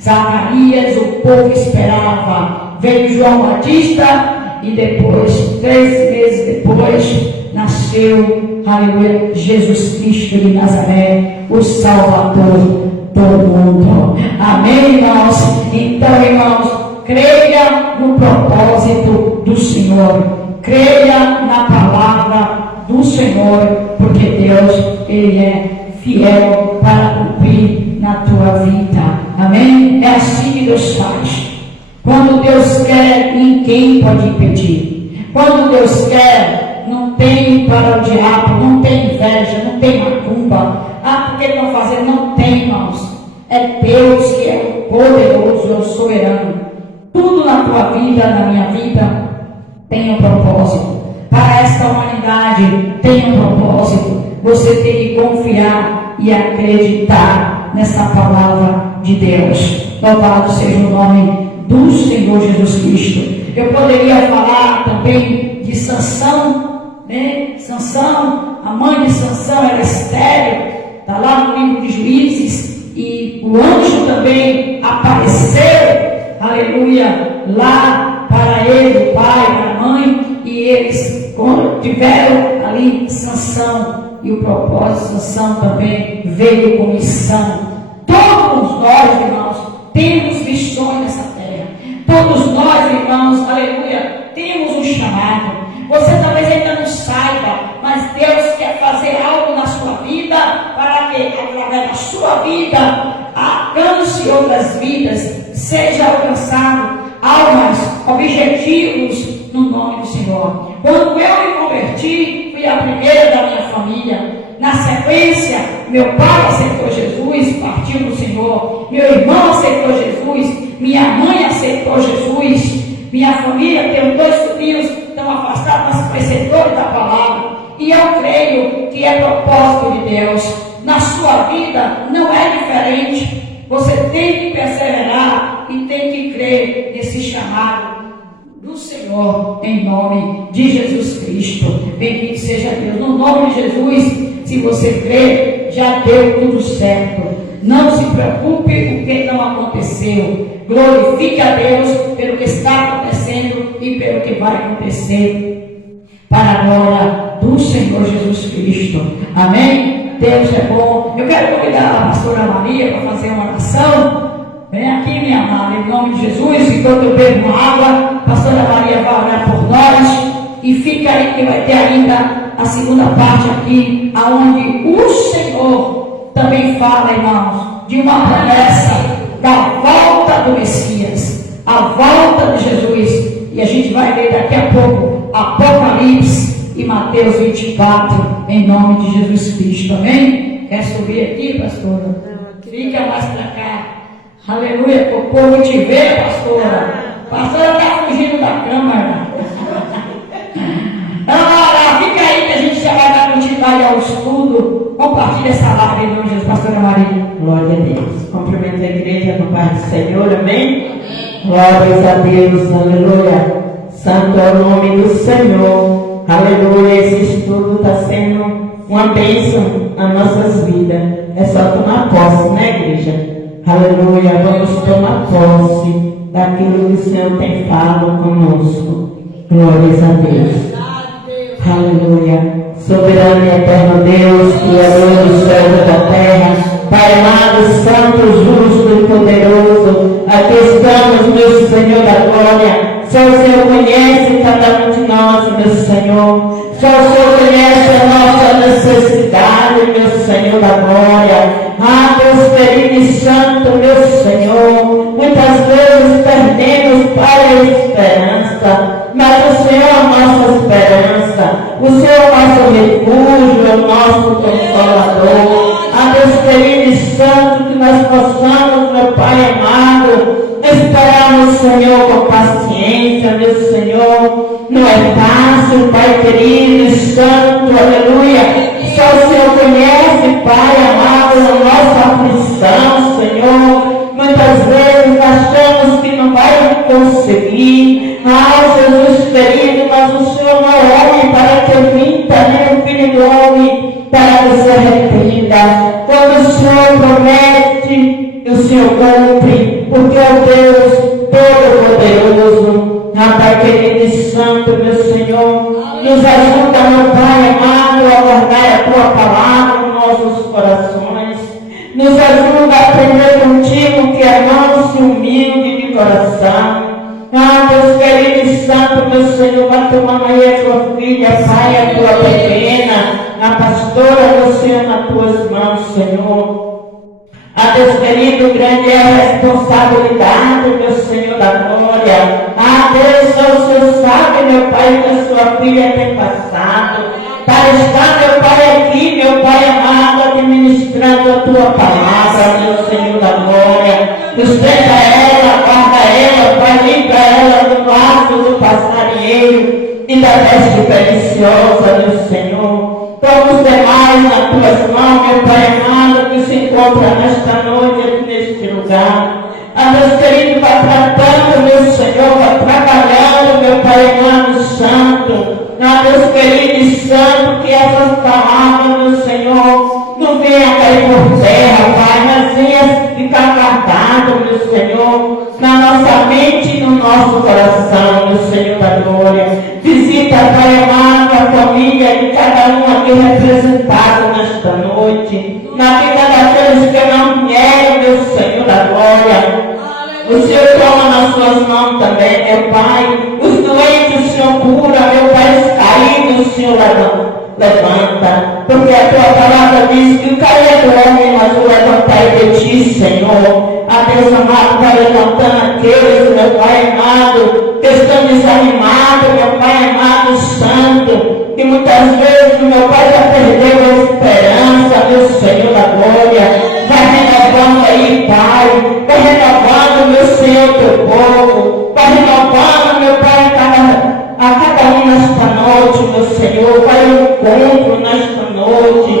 Zacarias, o povo esperava. Veio João Batista e depois, 3 meses depois, nasceu, aleluia, Jesus Cristo de Nazaré, o Salvador do mundo. Amém, irmãos? Então, irmãos, creia no propósito do Senhor, creia na palavra do Senhor, porque Deus, Ele é fiel para cumprir na tua vida. Amém? É assim que Deus faz. Quando Deus quer, ninguém pode impedir. Quando Deus quer, não tem para o diabo, não tem inveja, não tem macumba. Ah, porque estão fazendo? Não tem, irmãos. É Deus que é o poderoso, é o soberano. Tudo na tua vida, na minha vida, tem um propósito. Para esta humanidade, tem um propósito. Você tem que confiar e acreditar nessa palavra de Deus. Louvado seja o nome do Senhor Jesus Cristo. Eu poderia falar também de Sansão, né? Sansão, a mãe de Sansão era estéril, está lá no livro de Juízes, e o anjo também apareceu, aleluia, lá para ele, o pai, para a mãe, e eles tiveram ali Sansão, e o propósito de Sansão também veio com missão. Todos nós, irmãos, temos missões nessa terra. Todos nós, irmãos, aleluia, temos um chamado. Você talvez ainda não saiba, mas Deus quer fazer algo na sua vida para que, através da sua vida, alcance outras vidas, seja alcançado almas, objetivos no nome do Senhor. Quando eu me converti, fui a primeira da minha família. Na sequência, meu pai aceitou Jesus, partiu do Senhor. Meu irmão aceitou Jesus. Minha mãe aceitou Jesus. Minha família, tenho 2 sobrinhos que estão afastados, mas conhecedores da palavra. E eu creio que é propósito de Deus. Na sua vida não é diferente. Você tem que perseverar e tem que crer nesse chamado do Senhor, em nome de Jesus Cristo. Bendito seja Deus. No nome de Jesus, se você crer, já deu tudo certo. Não se preocupe com o que não aconteceu. Glorifique a Deus pelo que está acontecendo e pelo que vai acontecer, para a glória do Senhor Jesus Cristo. Amém? Deus é bom. Eu quero convidar a pastora Maria para fazer uma oração. Vem aqui, minha amada, em nome de Jesus. Enquanto eu bebo uma água, a pastora Maria vai orar por nós. E fica aí que vai ter ainda a segunda parte aqui, aonde o Senhor também fala, irmãos, de uma promessa da volta do Messias, a volta de Jesus. E a gente vai ler daqui a pouco Apocalipse e Mateus 24, em nome de Jesus Cristo. Amém? Quer subir aqui, pastora? Fica mais para cá. Aleluia, que o povo te vê, pastora. Pastora está fugindo da câmara. Fica aí que a gente já vai dar continuidade ao estudo. Compartilha essa live em nome de Jesus, pastora Maria. Glória a Deus. Cumprimento a igreja no Pai do Senhor, amém? Glórias a Deus, aleluia. Santo é o nome do Senhor, aleluia. Esse estudo está sendo uma bênção nas nossas vidas. É só tomar posse, né, igreja? Aleluia. Vamos tomar posse daquilo que o Senhor tem falado conosco. Glórias a Deus. Aleluia. Soberano e eterno Deus, Criador dos céus e da terra, Pai amado, santo, justo e poderoso, aqui estamos, meu Senhor da glória. Só o Senhor conhece cada um de nós, meu Senhor. Só o Senhor conhece a nossa necessidade, meu Senhor da glória. Ah, Deus querido e santo, meu Senhor, muitas vezes perdemos, Pai, a esperança, mas o Senhor é a nossa esperança, o Senhor é o nosso refúgio, é o nosso consolador. Ah, Deus querido e santo, que nós possamos, meu Pai amado, esperar no Senhor com paciência, meu Senhor. Não é fácil, Pai querido e santo, aleluia. Só o Senhor conhece, Pai amado, a nossa aflição, Senhor. Muitas vezes achamos que não vai conseguir. Ah, Jesus querido, mas o Senhor não é homem para que eu minta, nem o Filho do homem para que se arrependa. Quando o Senhor promete, o Senhor cumpre, porque é o Deus Todo-Poderoso. Ah, Pai querido e santo, meu Senhor, nos ajuda, meu Pai amado, a guardar a Tua palavra nos nossos corações. Nos ajuda a aprender contigo, que é manso e humilde de coração. Ah, Deus querido e santo, meu Senhor, vai tomar aí a Tua filha, Pai, a Tua pequena, a pastora, meu Senhor, nas Tuas mãos, Senhor. Ah, Deus querido, grande é a responsabilidade, meu Senhor da glória. Ah, Deus, só o Senhor sabe, meu Pai, que a sua filha tem passado. Para estar, meu Pai, aqui, meu Pai amado, administrando a Tua palavra, meu Senhor da glória. Sustenta ela, guarda ela, Pai, livra ela do laço do passarinheiro e da peste perniciosa, meu Senhor. Todos os demais nas Tuas mãos, meu Pai amado, que se encontra nesta noite aqui neste lugar. Ah, Deus querido, vai tratando, meu Senhor, vai trabalhando, meu Pai amado santo. Ah, Deus querido e santo, que essas palavras, meu Senhor, não venham cair por terra, Pai, mas venha ficar guardado, meu Senhor, na nossa mente e no nosso coração, meu Senhor da glória. Visita, Pai amado, a família de cada um aqui representado nesta noite, na vida daqueles que não vieram, meu Senhor da glória. O Senhor toma nas Suas mãos também, meu Pai. Os doentes o Senhor cura, meu Pai, os caídos o Senhor levanta. Porque a Tua palavra diz que o cair é do homem, mas o levantar é de Ti, Senhor. A Deus amado, vai levantando aqueles, meu Pai amado, que estão desanimados, meu Pai amado santo, que muitas vezes, meu Pai, já perdeu a esperança, meu Senhor da glória. Vai renovando aí, Pai, vai renovando, meu Senhor, Teu povo, vai renovando, meu Pai, a cada um nesta noite, meu Senhor, vai ao encontro nesta noite.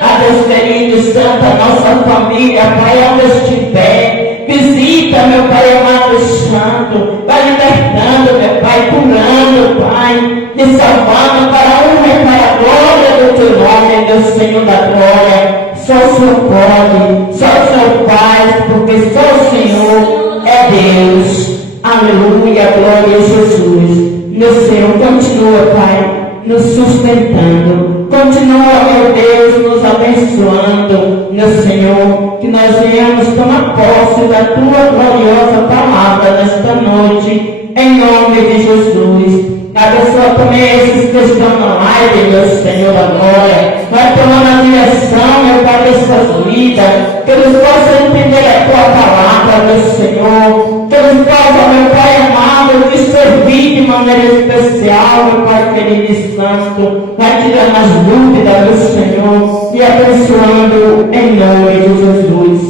A Deus querido e santo, a nossa família, Pai, onde estiver, visita, meu Pai amado e santo, vai libertando, meu Pai, curando, Pai, e salvando para a honra e para a glória do Teu nome, meu Senhor da glória. Só o Senhor pode, só o Senhor faz, porque só o Senhor é Deus. Aleluia, glória a Jesus. Meu Senhor, continua, Pai, nos sustentando. Continua, meu Deus, nos abençoando, meu Senhor, que nós venhamos tomar posse da Tua gloriosa palavra nesta noite, em nome de Jesus. Abençoa também esses que estão na live, meu Senhor da glória. Vai tomando a direção, meu Pai, de suas vidas, que eles possam entender a Tua palavra, meu Senhor. Que eles possam, meu Pai amado, te servir de maneira especial, meu Pai querido e santo. Vai tirando as dúvidas, meu Senhor, e abençoando em nome de Jesus.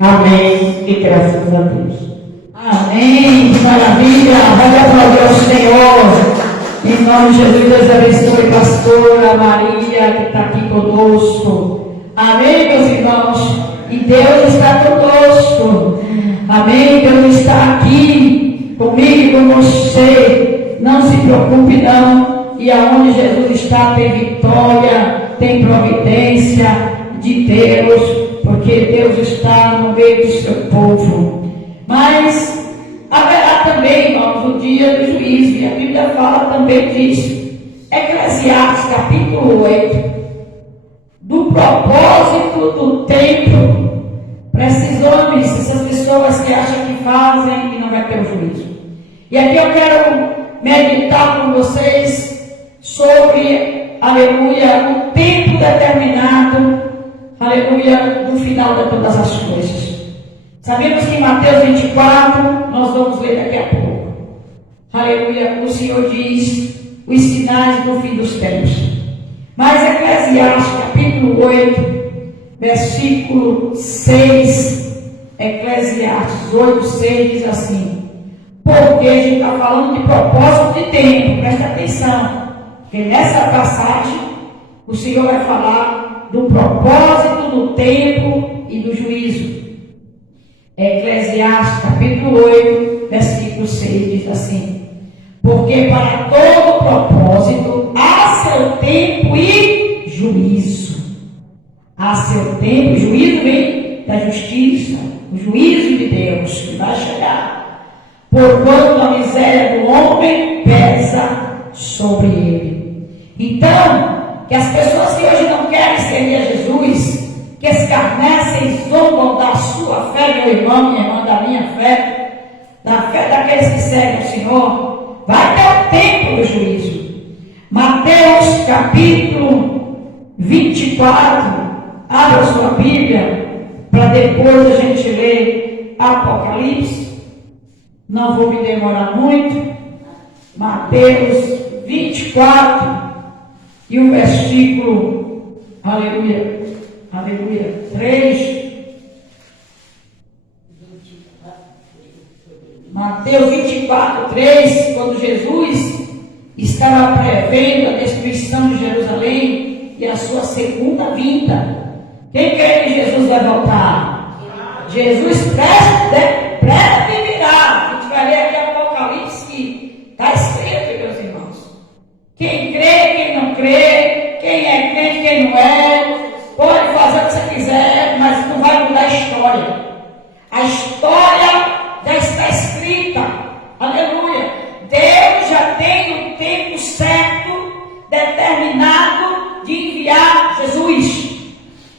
Amém. E graças a Deus. Amém, maravilha, roga para Deus, Senhor, em nome de Jesus. Deus abençoe a pastora Maria, que está aqui conosco, amém, meus irmãos, e Deus está conosco, amém, Deus está aqui, comigo e com você, não se preocupe não, e aonde Jesus está tem vitória, tem providência de Deus, porque Deus está no meio do seu povo. Mas haverá também, irmãos, o dia do juízo, e a Bíblia fala também disso. Eclesiastes capítulo 8, do propósito do tempo para esses homens, essas pessoas que acham que fazem e não vai ter o juízo. E aqui eu quero meditar com vocês sobre, aleluia, o tempo determinado, aleluia, no final de todas as coisas. Sabemos que em Mateus 24, nós vamos ler daqui a pouco, aleluia, o Senhor diz os sinais do fim dos tempos. Mas Eclesiastes, capítulo 8, versículo 6, Eclesiastes 8, 6 diz assim: porque a gente está falando de propósito de tempo, presta atenção, porque nessa passagem o Senhor vai falar do propósito do tempo e do juízo. Eclesiastes capítulo 8, versículo 6 diz assim: porque para todo propósito há seu tempo e juízo. Há seu tempo, o juízo vem da justiça, o juízo de Deus que vai chegar. Porquanto a miséria do homem pesa sobre ele. Então, que as pessoas que hoje não querem seguir a Jesus, que escarnecem e zombam da sua fé, meu irmão, minha irmã, da minha fé, da fé daqueles que seguem o Senhor, vai ter o tempo do juízo. Mateus capítulo 24, abra sua Bíblia, para depois a gente ler Apocalipse. Não vou me demorar muito. Mateus 24 e o versículo, aleluia, aleluia, 3. Mateus 24, 3, quando Jesus estava prevendo a destruição de Jerusalém e a sua segunda vinda. Quem crê que Jesus vai voltar? Jesus breve virá. A gente vai ler aqui Apocalipse, que está escrito, meus irmãos. Quem crê, quem não crê, quem é crente, quem não é, pode fazer o que você quiser, mas não vai mudar a história. A história já está escrita. Aleluia. Deus já tem o tempo certo, determinado de enviar Jesus.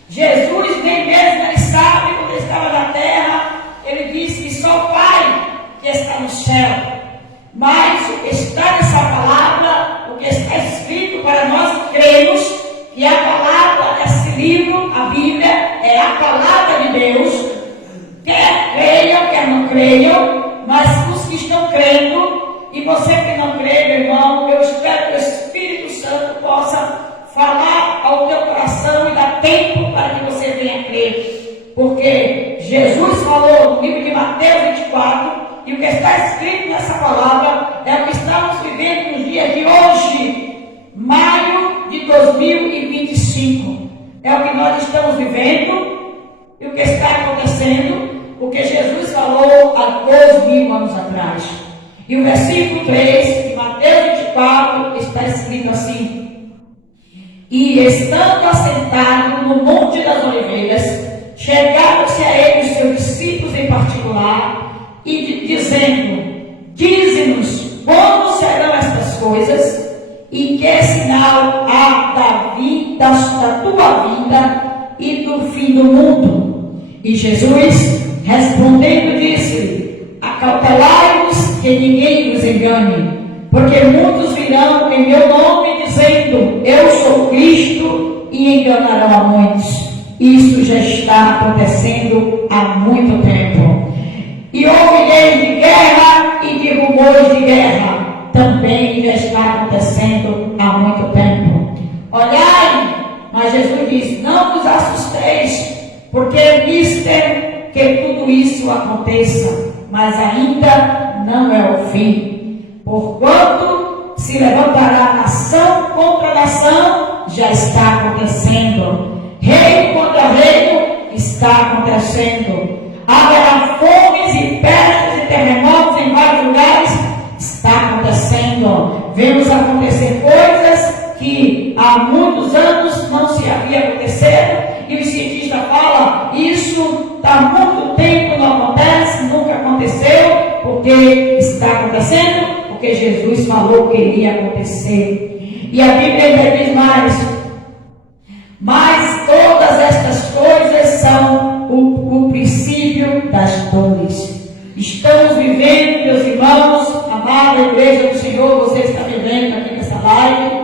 Jesus nem mesmo ele sabe, quando ele estava na terra, ele disse que só o Pai que está no céu. Mas o que está nessa palavra, o que está escrito para nós cremos que a palavra, esse livro, a Bíblia, é a palavra de Deus. Quer creiam, quer não creiam, mas os que estão crendo, e você que não crê, meu irmão, eu espero que o Espírito Santo possa falar ao teu coração e dar tempo para que você venha crer. Porque Jesus falou no livro de Mateus 24, e o que está escrito nessa palavra é o que estamos vivendo nos dias de hoje, maio de 2025. É o que nós estamos vivendo e o que está acontecendo, o que Jesus falou há 2000 anos atrás. E o versículo 3 de Mateus 24 está escrito assim: e estando assentado no Monte das Oliveiras, chegaram-se a ele os seus discípulos em particular, e dizendo: dize-nos quando serão estas coisas, e que sinal há da tua vinda e do fim do mundo. E Jesus, respondendo, disse: acautelai-vos que ninguém vos engane, porque muitos virão em meu nome dizendo: eu sou Cristo, e enganarão a muitos. Isso já está acontecendo há muito tempo. E ouvireis de guerra e de rumores de guerra. Também já está acontecendo há muito tempo. Olhai, mas Jesus diz: não vos assusteis, porque vistem que tudo isso aconteça, mas ainda não é o fim. Porquanto se levantará nação contra nação, já está acontecendo. Reino contra reino, está acontecendo. Haverá fomes e pestes e terremotos em vários lugares, está acontecendo. Vemos acontecer coisas que há muitos anos não se havia acontecido, e o cientista fala: isso está há muito tempo, não acontece, nunca aconteceu, porque está acontecendo, porque Jesus falou que iria acontecer. E a Bíblia ainda diz mais: mas todas estas coisas são o princípio das dores. Estamos vivendo, meus irmãos, amada igreja do Senhor, você está vivendo aqui nessa live,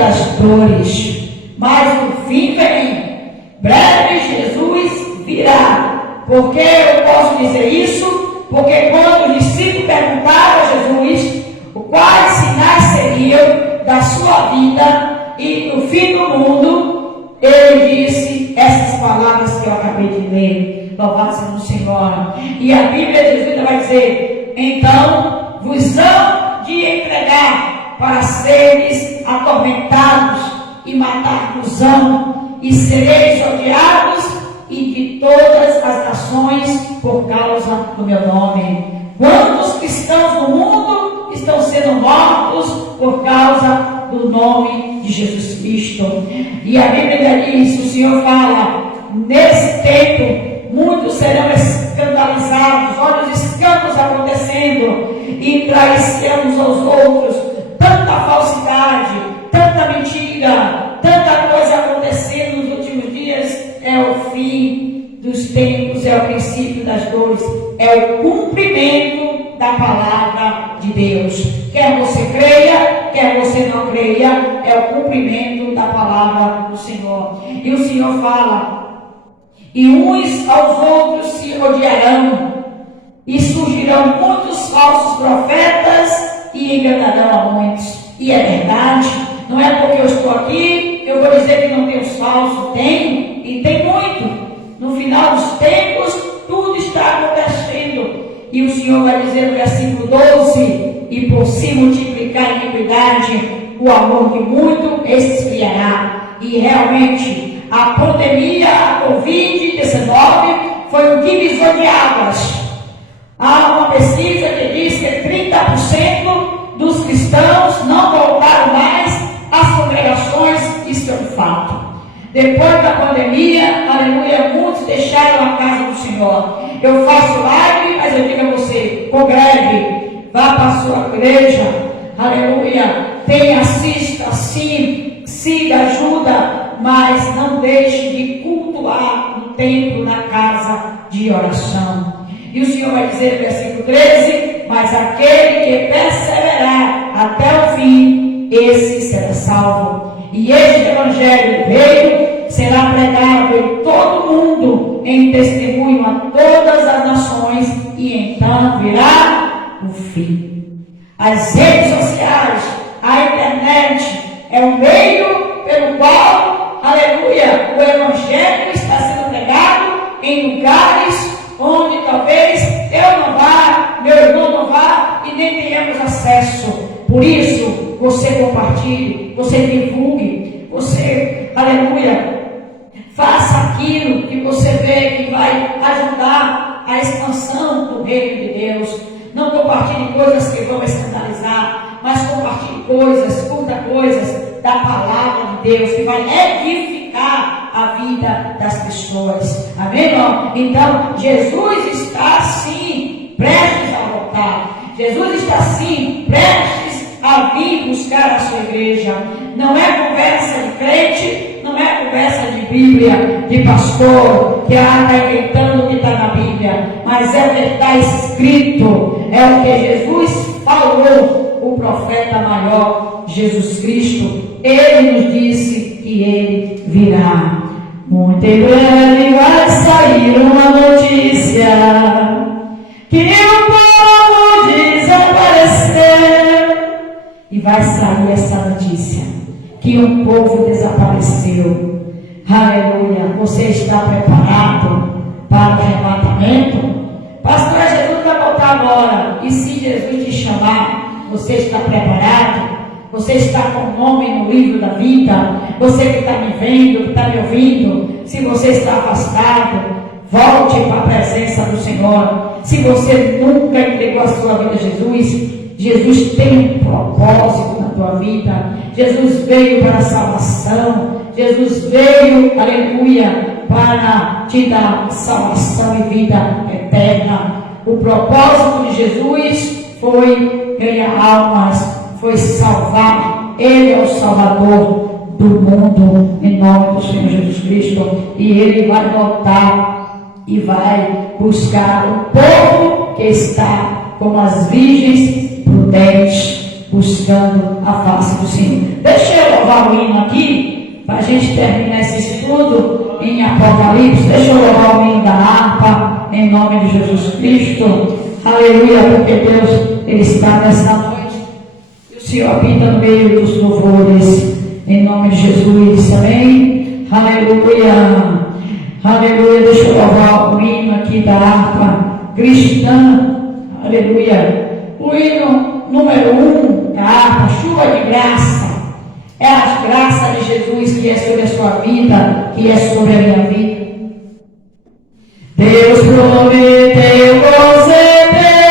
das dores, mas o fim vem. Breve Jesus virá. Por que eu posso dizer isso? Porque quando os discípulos perguntaram a Jesus quais sinais seriam da sua vida e no fim do mundo, ele disse essas palavras que eu acabei de ler. Louvado seja o Senhor. E a Bíblia de Jesus vai dizer: então vos hão de entregar para seres atormentados e matar-vos-ão, e sereis odiados e de todas as nações por causa do meu nome. Quantos cristãos no mundo estão sendo mortos por causa do nome de Jesus Cristo? E a Bíblia diz, o Senhor fala, nesse tempo muitos serão escandalizados, olha os escândalos acontecendo, e trairão uns aos outros, tanta falsidade, tanta mentira, tanta coisa acontecendo nos últimos dias. É o fim dos tempos, é o princípio das dores, é o cumprimento da palavra de Deus. Quer você creia, quer você não creia, é o cumprimento da palavra do Senhor. E o Senhor fala: e uns aos outros se odiarão, e surgirão muitos falsos profetas e enganarão a muitos. E é verdade, não é porque eu estou aqui, eu vou dizer que não tem os falsos. Tem, e tem muito. No final dos tempos, tudo está acontecendo. E o Senhor vai dizer no versículo 12: e por se multiplicar a iniquidade, o amor de muito esfriará. E realmente, a pandemia, a Covid-19, foi um divisor de águas. Há uma pesquisa que diz que 30% dos cristãos não voltaram mais às congregações. Isso é um fato. Depois da pandemia, aleluia, muitos deixaram a casa do Senhor. Eu faço live, mas eu digo a você, congregue, vá para a sua igreja, aleluia, assista, sim, siga, ajuda, mas não deixe de cultuar no templo, na casa de oração. E o Senhor vai dizer no versículo 13: mas aquele que perseverar até o fim, esse será salvo. E este evangelho veio, será pregado em todo o mundo, em testemunho a todas as nações, e então virá o fim. As redes sociais, a internet, é o meio pelo qual, aleluia, o evangelho está sendo pregado em lugares onde talvez eu não vá, meu irmão não vá e nem tenhamos acesso. Por isso, você compartilhe, você divulgue, você, aleluia, faça aquilo que você vê que vai ajudar a expansão do reino de Deus. Não compartilhe coisas que vão escandalizar, mas compartilhe coisas, curta coisas da palavra de Deus, que vai edificar a vida das pessoas. Amém, irmão? Então, Jesus está sim prestes a voltar. Jesus está sim prestes a vir buscar a sua igreja. Não é conversa de crente, não é conversa de Bíblia, de pastor, que está inventando o que está na Bíblia, mas é o que está escrito, é o que Jesus falou, o profeta maior, Jesus Cristo. Ele nos disse que ele virá. Muito em breve vai sair uma notícia que o povo desapareceu. E vai sair essa notícia que um povo desapareceu. Aleluia. Você está preparado para o arrebatamento? Pastor, Jesus vai voltar agora. E se Jesus te chamar, você está preparado? Você está com o nome no livro da vida? Você que está me vendo, que está me ouvindo, se você está afastado, volte para a presença do Senhor. Se você nunca entregou a sua vida a Jesus, Jesus tem um propósito na tua vida. Jesus veio para a salvação. Jesus veio, aleluia, para te dar salvação e vida eterna. O propósito de Jesus foi ganhar almas, foi salvar. Ele é o Salvador do mundo, em nome do Senhor Jesus Cristo. E Ele vai voltar e vai buscar o povo que está como as virgens prudentes, buscando a face do Senhor. Deixa eu louvar o hino aqui, para a gente terminar esse estudo em Apocalipse. Deixa eu louvar o hino da harpa, em nome de Jesus Cristo. Aleluia, porque Deus, Ele está nessa noite. E o Senhor habita no meio dos louvores, em nome de Jesus. Amém? Aleluia. Aleluia, deixa eu louvar o hino aqui da harpa cristã. Aleluia. O hino número 1 da harpa, chuva de graça. É a graça de Jesus que é sobre a sua vida, que é sobre a minha vida. Deus prometeu com certeza,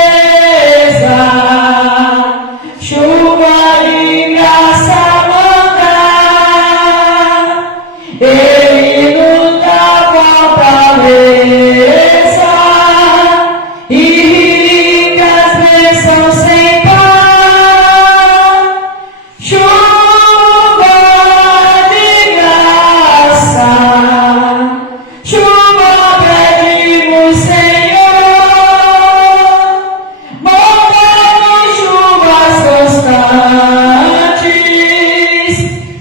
chuva de graça mandar. Ele nos dá fortaleza e ricas bênçãos sem par. Chuva de graça, chuva pedimos, Senhor, mandamos chuvas constantes,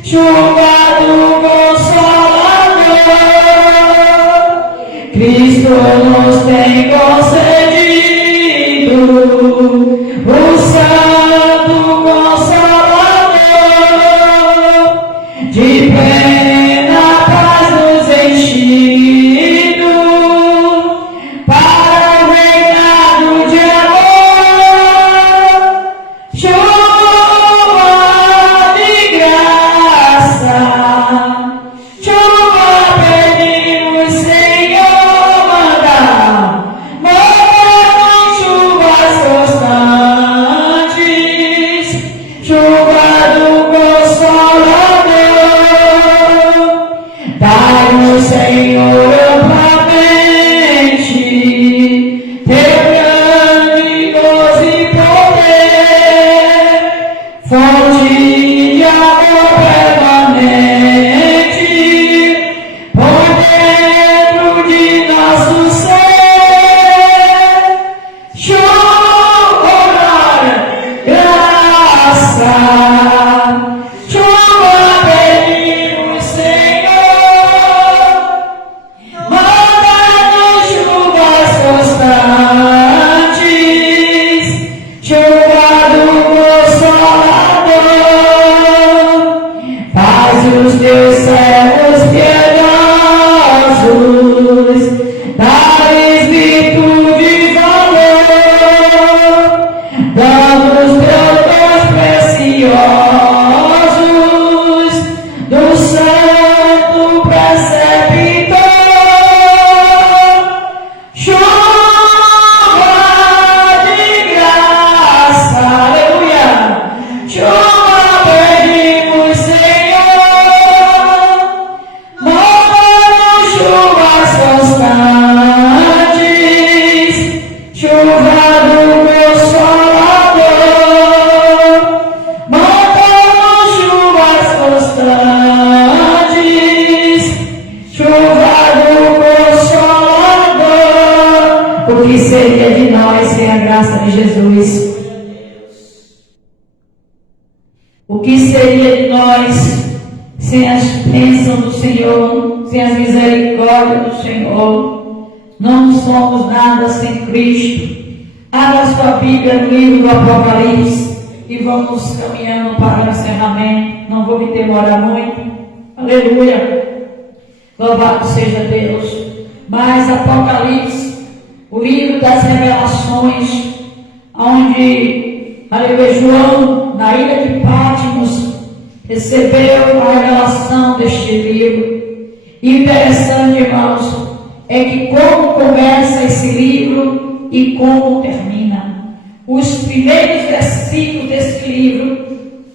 chuva do Consolador. Cristo nos tem concedido o Santo Consolador, de plena paz nos enchido, para o reinado de amor. Chuva de graça, chuva pedimos, Senhor, mandamos chuvas constantes, chuva do Consolador. Dai-nos, Senhor, amplamente teu grande gozo e poder, fonte de amor permanente, por dentro de nosso ser. Chuva, graça, chuva pedimos, Senhor, manda-nos chuvas constantes, chuva do Consolador. Faz os teus servos piedosos, dá-lhes virtude e valor, dando-os teus dons preciosos do Santo Preceptor. Chuva de graça, aleluia. Chuva pedimos, Senhor, mandamos chuvas constantes, chuva do Consolador. Mandamos chuvas constantes, chuva do Consolador. O que seria de nós sem a graça de Jesus? O que seria de nós sem as bênçãos do Senhor, sem as misericórdias do Senhor? Não somos nada sem Cristo. Abra a sua Bíblia no livro do Apocalipse e vamos caminhando para o encerramento. Não vou me demorar muito. Aleluia. Louvado seja Deus. Mas Apocalipse, o livro das revelações, onde, aleluia, João, na ilha de Patmos, recebeu a revelação deste livro. E interessante, irmãos, é que como começa esse livro e como termina. Os primeiros versículos desse livro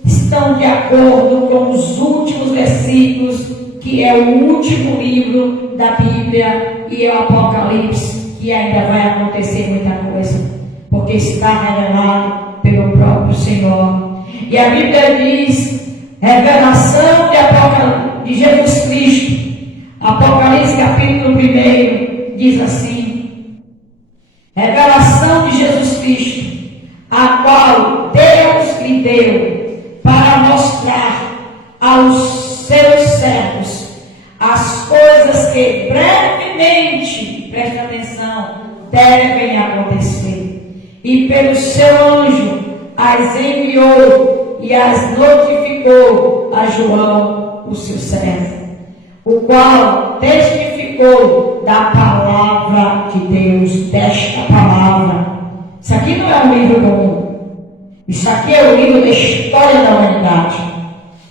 estão de acordo com os últimos versículos, que é o último livro da Bíblia, e é o Apocalipse, que ainda vai acontecer muita coisa, porque está revelado pelo próprio Senhor. E a Bíblia diz, revelação de Jesus Cristo. Apocalipse capítulo 1 diz assim: revelação de Jesus Cristo, a qual Deus lhe deu que brevemente, preste atenção, devem acontecer. E pelo seu anjo as enviou e as notificou a João, o seu servo, o qual testificou da palavra de Deus, desta palavra. Isso aqui não é um livro comum. Isso aqui é o livro da história da humanidade.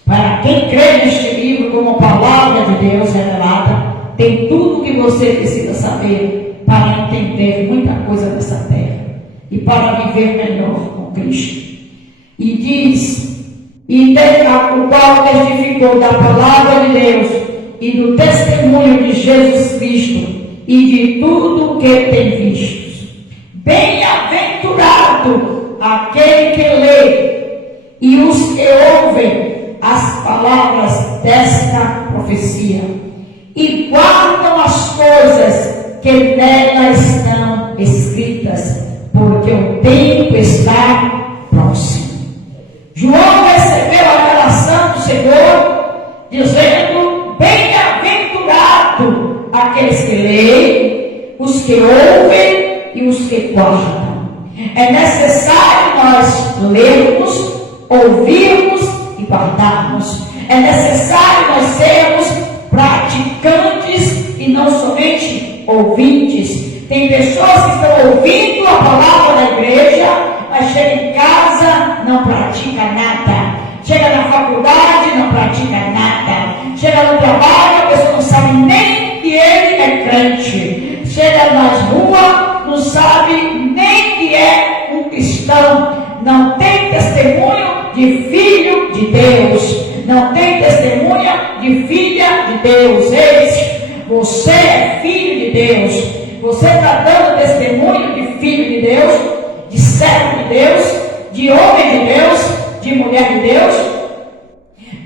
Para quem crê neste livro como palavra de Deus revelada, tem tudo o que você precisa saber para entender muita coisa dessa terra e para viver melhor com Cristo. E diz, o qual testificou da palavra de Deus e do testemunho de Jesus Cristo e de tudo o que tem visto. Bem-aventurado aquele que lê e os que ouvem as palavras desta profecia e guardam as coisas que nela estão escritas, porque o tempo está próximo. João recebeu a revelação do Senhor, dizendo: bem-aventurado aqueles que leem, os que ouvem e os que guardam. É necessário nós lermos, ouvirmos e guardarmos. É necessário nós sermos praticantes e não somente ouvintes. Tem pessoas que estão ouvindo a palavra da igreja, mas chega em casa, não pratica nada. Chega na faculdade, não pratica nada. Chega no trabalho, a pessoa não sabe nem que ele é crente. Chega nas ruas, não sabe nem que é um cristão. Não tem testemunho de filho de Deus. Não tem testemunha de filha de Deus. Eis, você é filho de Deus. Você está dando testemunho de filho de Deus, de servo de Deus, de homem de Deus, de mulher de Deus.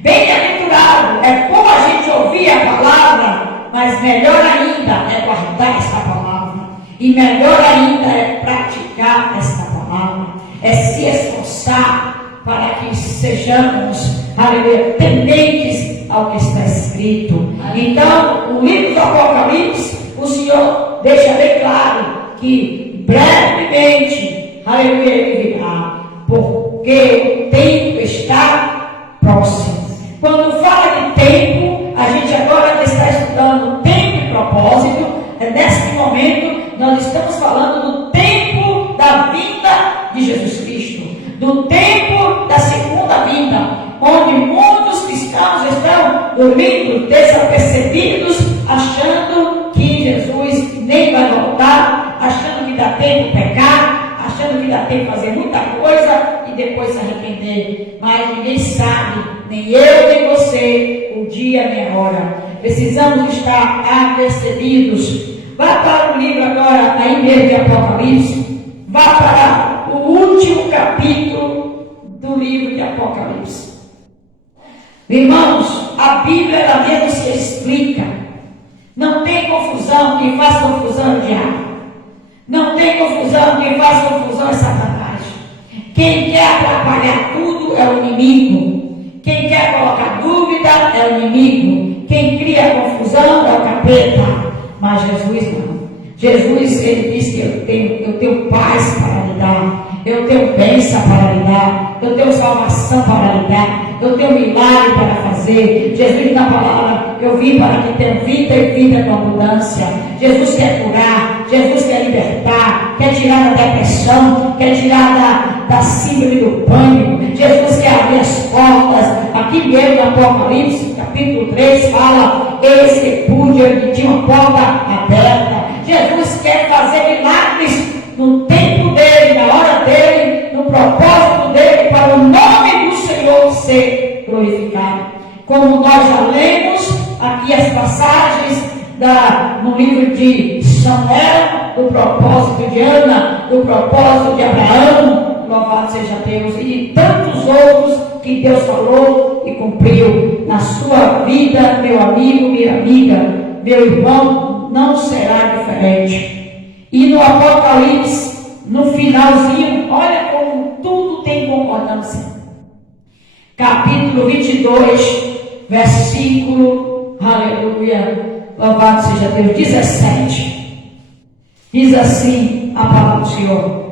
Bem-aventurado, é bom a gente ouvir a palavra, mas melhor ainda é guardar esta palavra. E melhor ainda é praticar esta palavra. É se esforçar para que sejamos, aleluia, tendentes ao que está escrito. Então, no livro do Apocalipse, o Senhor deixa bem claro que brevemente, aleluia, ele virá, porque o tempo está próximo. Quando fala de tempo, a gente agora está estudando tempo e propósito. Neste momento, nós estamos falando do tempo da vinda de Jesus Cristo, do tempo da segunda vinda, onde muitos cristãos estão dormindo, desapercebidos, achando que Jesus nem vai voltar, achando que dá tempo pecar, achando que dá tempo fazer muita coisa e depois se arrepender. Mas ninguém sabe, nem eu nem você, o dia nem a hora. Precisamos estar apercebidos. Vá para o livro agora, aí mesmo de Apocalipse. Vá para o último capítulo do livro de Apocalipse. Irmãos, a Bíblia ela mesmo se explica. Não tem confusão, quem faz confusão é o diabo. Não tem confusão, quem faz confusão é Satanás. Quem quer atrapalhar tudo é o inimigo. Quem quer colocar dúvida é o inimigo. Quem cria confusão é o capeta. Mas Jesus não. Jesus, ele diz que eu tenho paz para lhe dar. Eu tenho bênção para lhe dar. Eu tenho salvação para lhe dar. Eu tenho milagre para fazer. Jesus na palavra, eu vim para que tenha vida e vida com abundância. Jesus quer curar, Jesus quer libertar, quer tirar da depressão, quer tirar da síndrome do pânico. Jesus quer abrir as portas. Aqui mesmo no Apocalipse, capítulo 3, fala: eis que pude, eu tinha uma porta aberta. Jesus quer fazer milagres no tempo dele, na hora dele, no propósito dele, para o nome do Senhor ser glorificado. Como nós já lemos aqui as passagens no livro de Samuel, do propósito de Ana, do propósito de Abraão, louvado seja Deus, e de tantos outros que Deus falou e cumpriu na sua vida. Meu amigo, minha amiga, meu irmão, não será diferente. E no Apocalipse, no finalzinho, olha como tudo tem concordância. Capítulo 22, versículo, aleluia, Louvado seja Deus. 17. Diz assim a palavra do Senhor.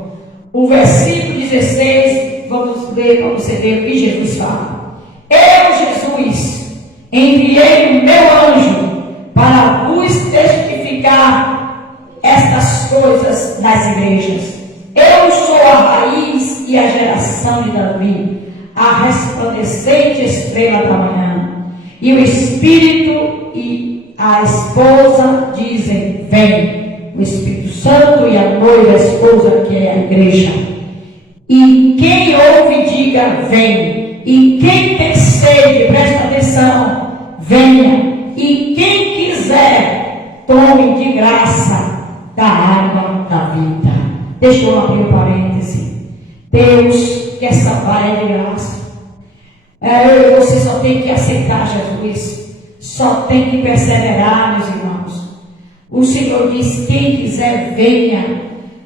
O versículo 16, vamos ler para você ver o que Jesus fala. Eu, Jesus, enviei o meu anjo para vos testificar estas coisas nas igrejas. Eu sou a raiz e a geração de Davi, a resplandecente estrela da manhã. E o Espírito e a esposa dizem, vem. O Espírito Santo e a noiva, a esposa, que é a igreja. E quem ouve, diga, vem. E quem tem sede, presta atenção, venha. E quem quiser, tome de graça da água da vida. Deixa eu abrir um parêntese. Deus quer salvar é de graça. Você só tem que aceitar Jesus. Só tem que perseverar, meus irmãos. O Senhor diz, quem quiser, venha.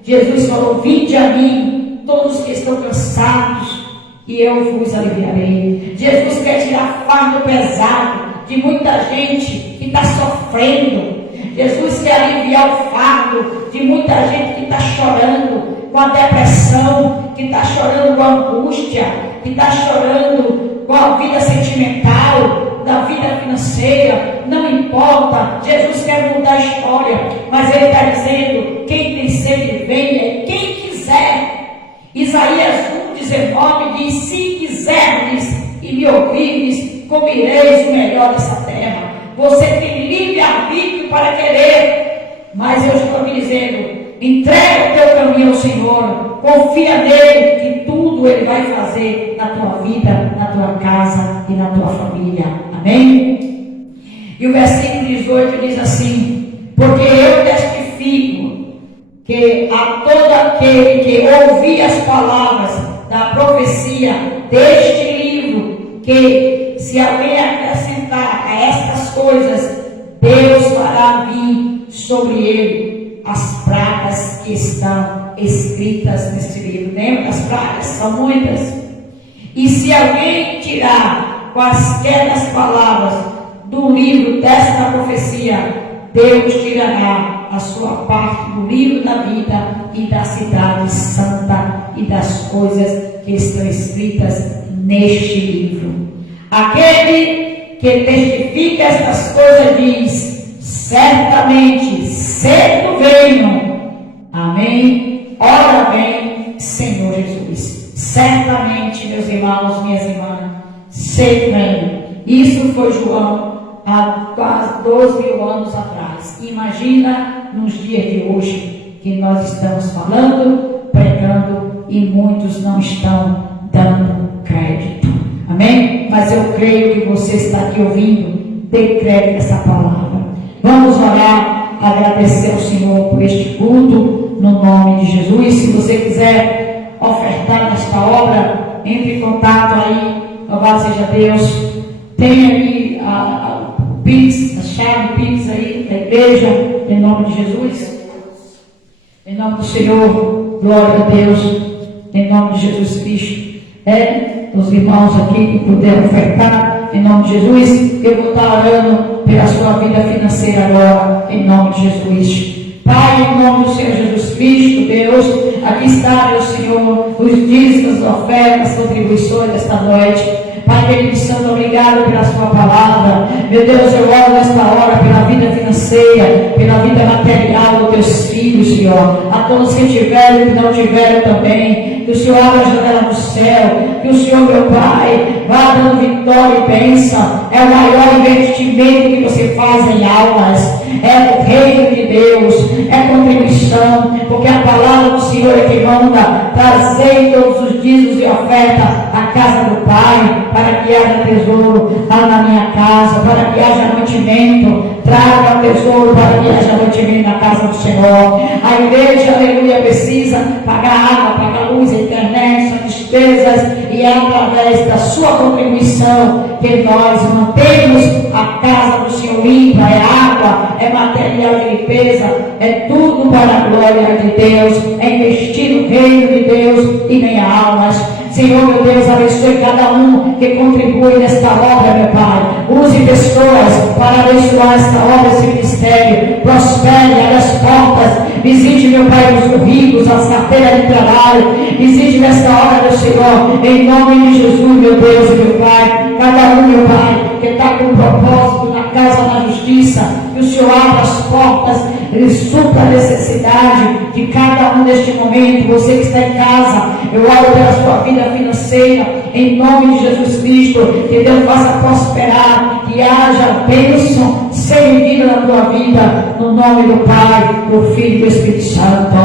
Jesus falou, vinde a mim, todos que estão cansados, e eu vos aliviarei. Jesus quer tirar fardo pesado de muita gente que está sofrendo. Jesus quer aliviar o fardo de muita gente que está chorando com a depressão, que está chorando com a angústia, que está chorando com a vida sentimental, da vida financeira. Não importa, Jesus quer mudar a história, mas Ele está dizendo, quem tem sede, venha, quem quiser. Isaías 1,19 diz, se quiserdes e me ouvirdes, comereis o melhor dessa terra. Você tem livre-arbítrio para querer, mas eu estou me dizendo, entrega o teu caminho ao Senhor, confia nele, que tudo Ele vai fazer na tua vida, na tua casa e na tua família. Amém? E o versículo 18 diz assim, porque eu testifico que a todo aquele que ouvir as palavras da profecia deste livro, que se alguém acrescentar a estas coisas, Deus fará vir sobre ele as pragas que estão escritas neste livro. Lembra das pragas? São muitas. E se alguém tirar quaisquer das palavras do livro desta profecia, Deus tirará a sua parte do livro da vida e da cidade santa e das coisas que estão escritas neste livro. Aquele que testifica estas coisas diz, certamente, cedo venho. Amém? Ora vem, Senhor Jesus. Certamente, meus irmãos, minhas irmãs, cedo venho. Isso foi João há quase 2.000 anos atrás. Imagina nos dias de hoje que nós estamos falando, pregando e muitos não estão dando crédito. Amém? Mas eu creio que você está aqui ouvindo, dê crédito a essa palavra. Vamos orar, agradecer ao Senhor por este culto, no nome de Jesus. Se você quiser ofertar nesta obra, entre em contato aí, louvado seja Deus. Tem aí a Pix, a chave Pix aí da igreja, em nome de Jesus. Em nome do Senhor, glória a Deus, em nome de Jesus Cristo. Os irmãos aqui que puderam ofertar, em nome de Jesus, eu vou estar orando pela sua vida financeira agora, em nome de Jesus. Pai, em nome do Senhor Jesus Cristo, Deus, aqui está, meu Senhor, os dízimos, ofertas, contribuições desta noite. Pai querido Santo, obrigado pela sua palavra. Meu Deus, eu oro nesta hora pela vida financeira, pela vida material dos teus filhos, Senhor. A todos que tiveram e que não tiveram também. Que o Senhor abra a janela do céu. Que o Senhor, meu Pai, vá dando vitória e bênção. É o maior investimento que você faz em almas. É o reino de Deus. É contribuição. Porque a palavra do Senhor é que manda trazer todos os dízimos e oferta à casa do Pai, para que haja tesouro lá na minha casa, para que haja mantimento. Traga tesouro para que haja mantimento na casa do Senhor. A igreja, aleluia, precisa pagar água, pagar luz, internet, são despesas e é através da sua contribuição que nós mantemos a casa do Senhor limpa, é água, é material de limpeza, é tudo para a glória de Deus, é investir no reino de Deus e nem almas. Senhor, meu Deus, abençoe cada um que contribui nesta obra, meu Pai. Use pessoas para abençoar esta obra, esse ministério. Prospere, abra as portas. Visite, meu Pai, os currículos, as carteiras de trabalho. Visite nesta obra, meu Senhor, em nome de Jesus, meu Deus e meu Pai. Cada um, meu Pai, que está com um propósito na causa da justiça, que o Senhor abra as portas e supra a necessidade de cada um neste momento. Você que está em casa, eu oro pela sua vida financeira, em nome de Jesus Cristo, que Deus faça prosperar, que haja bênção sem medida na tua vida, no nome do Pai, do Filho e do Espírito Santo.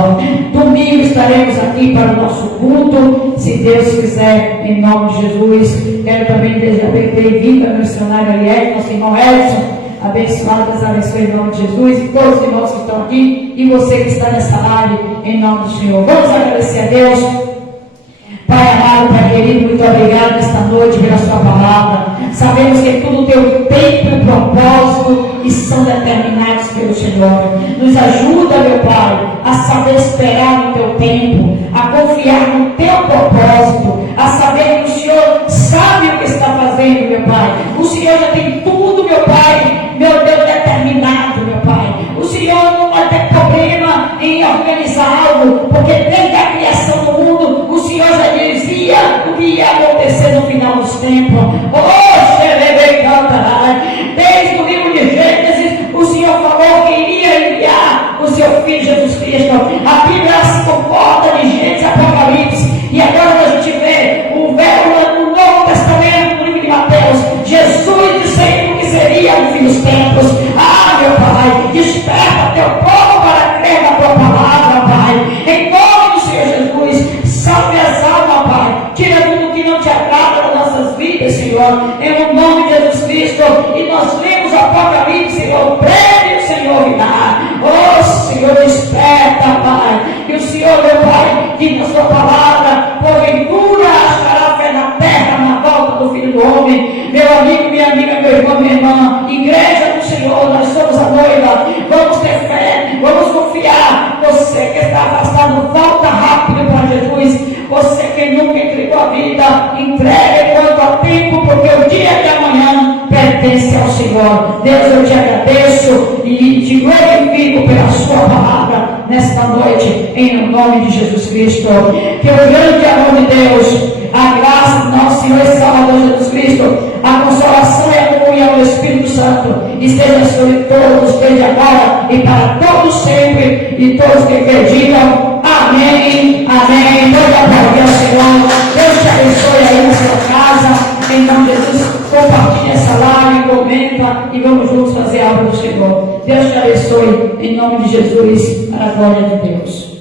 Domingo estaremos aqui para o nosso culto, se Deus quiser, em nome de Jesus. Quero também desejar bem-vindo ao missionário Ariel, nosso irmão Edson. Abençoado, Deus abençoe em nome de Jesus, e todos os irmãos que estão aqui, e você que está nessa live, em nome do Senhor. Vamos agradecer a Deus. Pai amado, Pai querido, muito obrigado nesta noite pela sua palavra. Sabemos que tudo tem um tempo e propósito e são determinados pelo Senhor. Nos ajuda, meu Pai, a saber esperar no teu tempo, a confiar no teu propósito, a saber que o Senhor sabe o que está fazendo, meu Pai. O Senhor já tem tudo, meu Pai, meu Deus, determinado, meu Pai. O Senhor não vai ter problema em organizar algo, porque desde a criação do mundo, o Senhor já dizia o que ia acontecer no final dos tempos. Desde o livro de Gênesis, o Senhor falou que iria enviar o seu Filho Jesus Cristo. A Bíblia se comporta de Gênesis e Apocalipse. E agora a gente vê o velho no Novo Testamento, no livro de Mateus, Jesus dizendo que seria no fim dos tempos. Ah, meu Pai, desperta teu povo para crer na tua palavra, Pai. Em nome do Senhor Jesus, salve as almas, Pai. Tira tudo que não te agrada das nossas vidas, Senhor. Em nome de Jesus Cristo. E nós lemos o Apocalipse, Senhor. Prêmio, Senhor, virá. Oh, Senhor, desperta, Pai. Que o Senhor, meu Pai, diz na sua palavra, porventura achará fé na terra na volta do Filho do Homem. Meu amigo, minha amiga, meu irmão, minha irmã, igreja do Senhor, nós somos a noiva. Vamos ter fé, vamos confiar. Você que está afastado, volta rápido para Jesus. Você que nunca entregou a vida, entregue enquanto há tempo, porque o dia de amanhã pertence ao Senhor. Deus, eu te agradeço e te glorifico pela sua palavra nesta noite, em nome de Jesus Cristo. Que o grande amor de Deus, a graça do nosso Senhor e Salvador Jesus Cristo, a consolação e a comunhão do Espírito Santo esteja sobre todos, desde agora e para todos sempre, e todos que acreditam. Amém, amém. Toda a glória ao Senhor. Deus te abençoe aí na sua casa, em nome de Jesus. Compartilhe essa live, comenta e vamos juntos fazer a obra do Senhor. Deus te abençoe, em nome de Jesus, para a glória de Deus.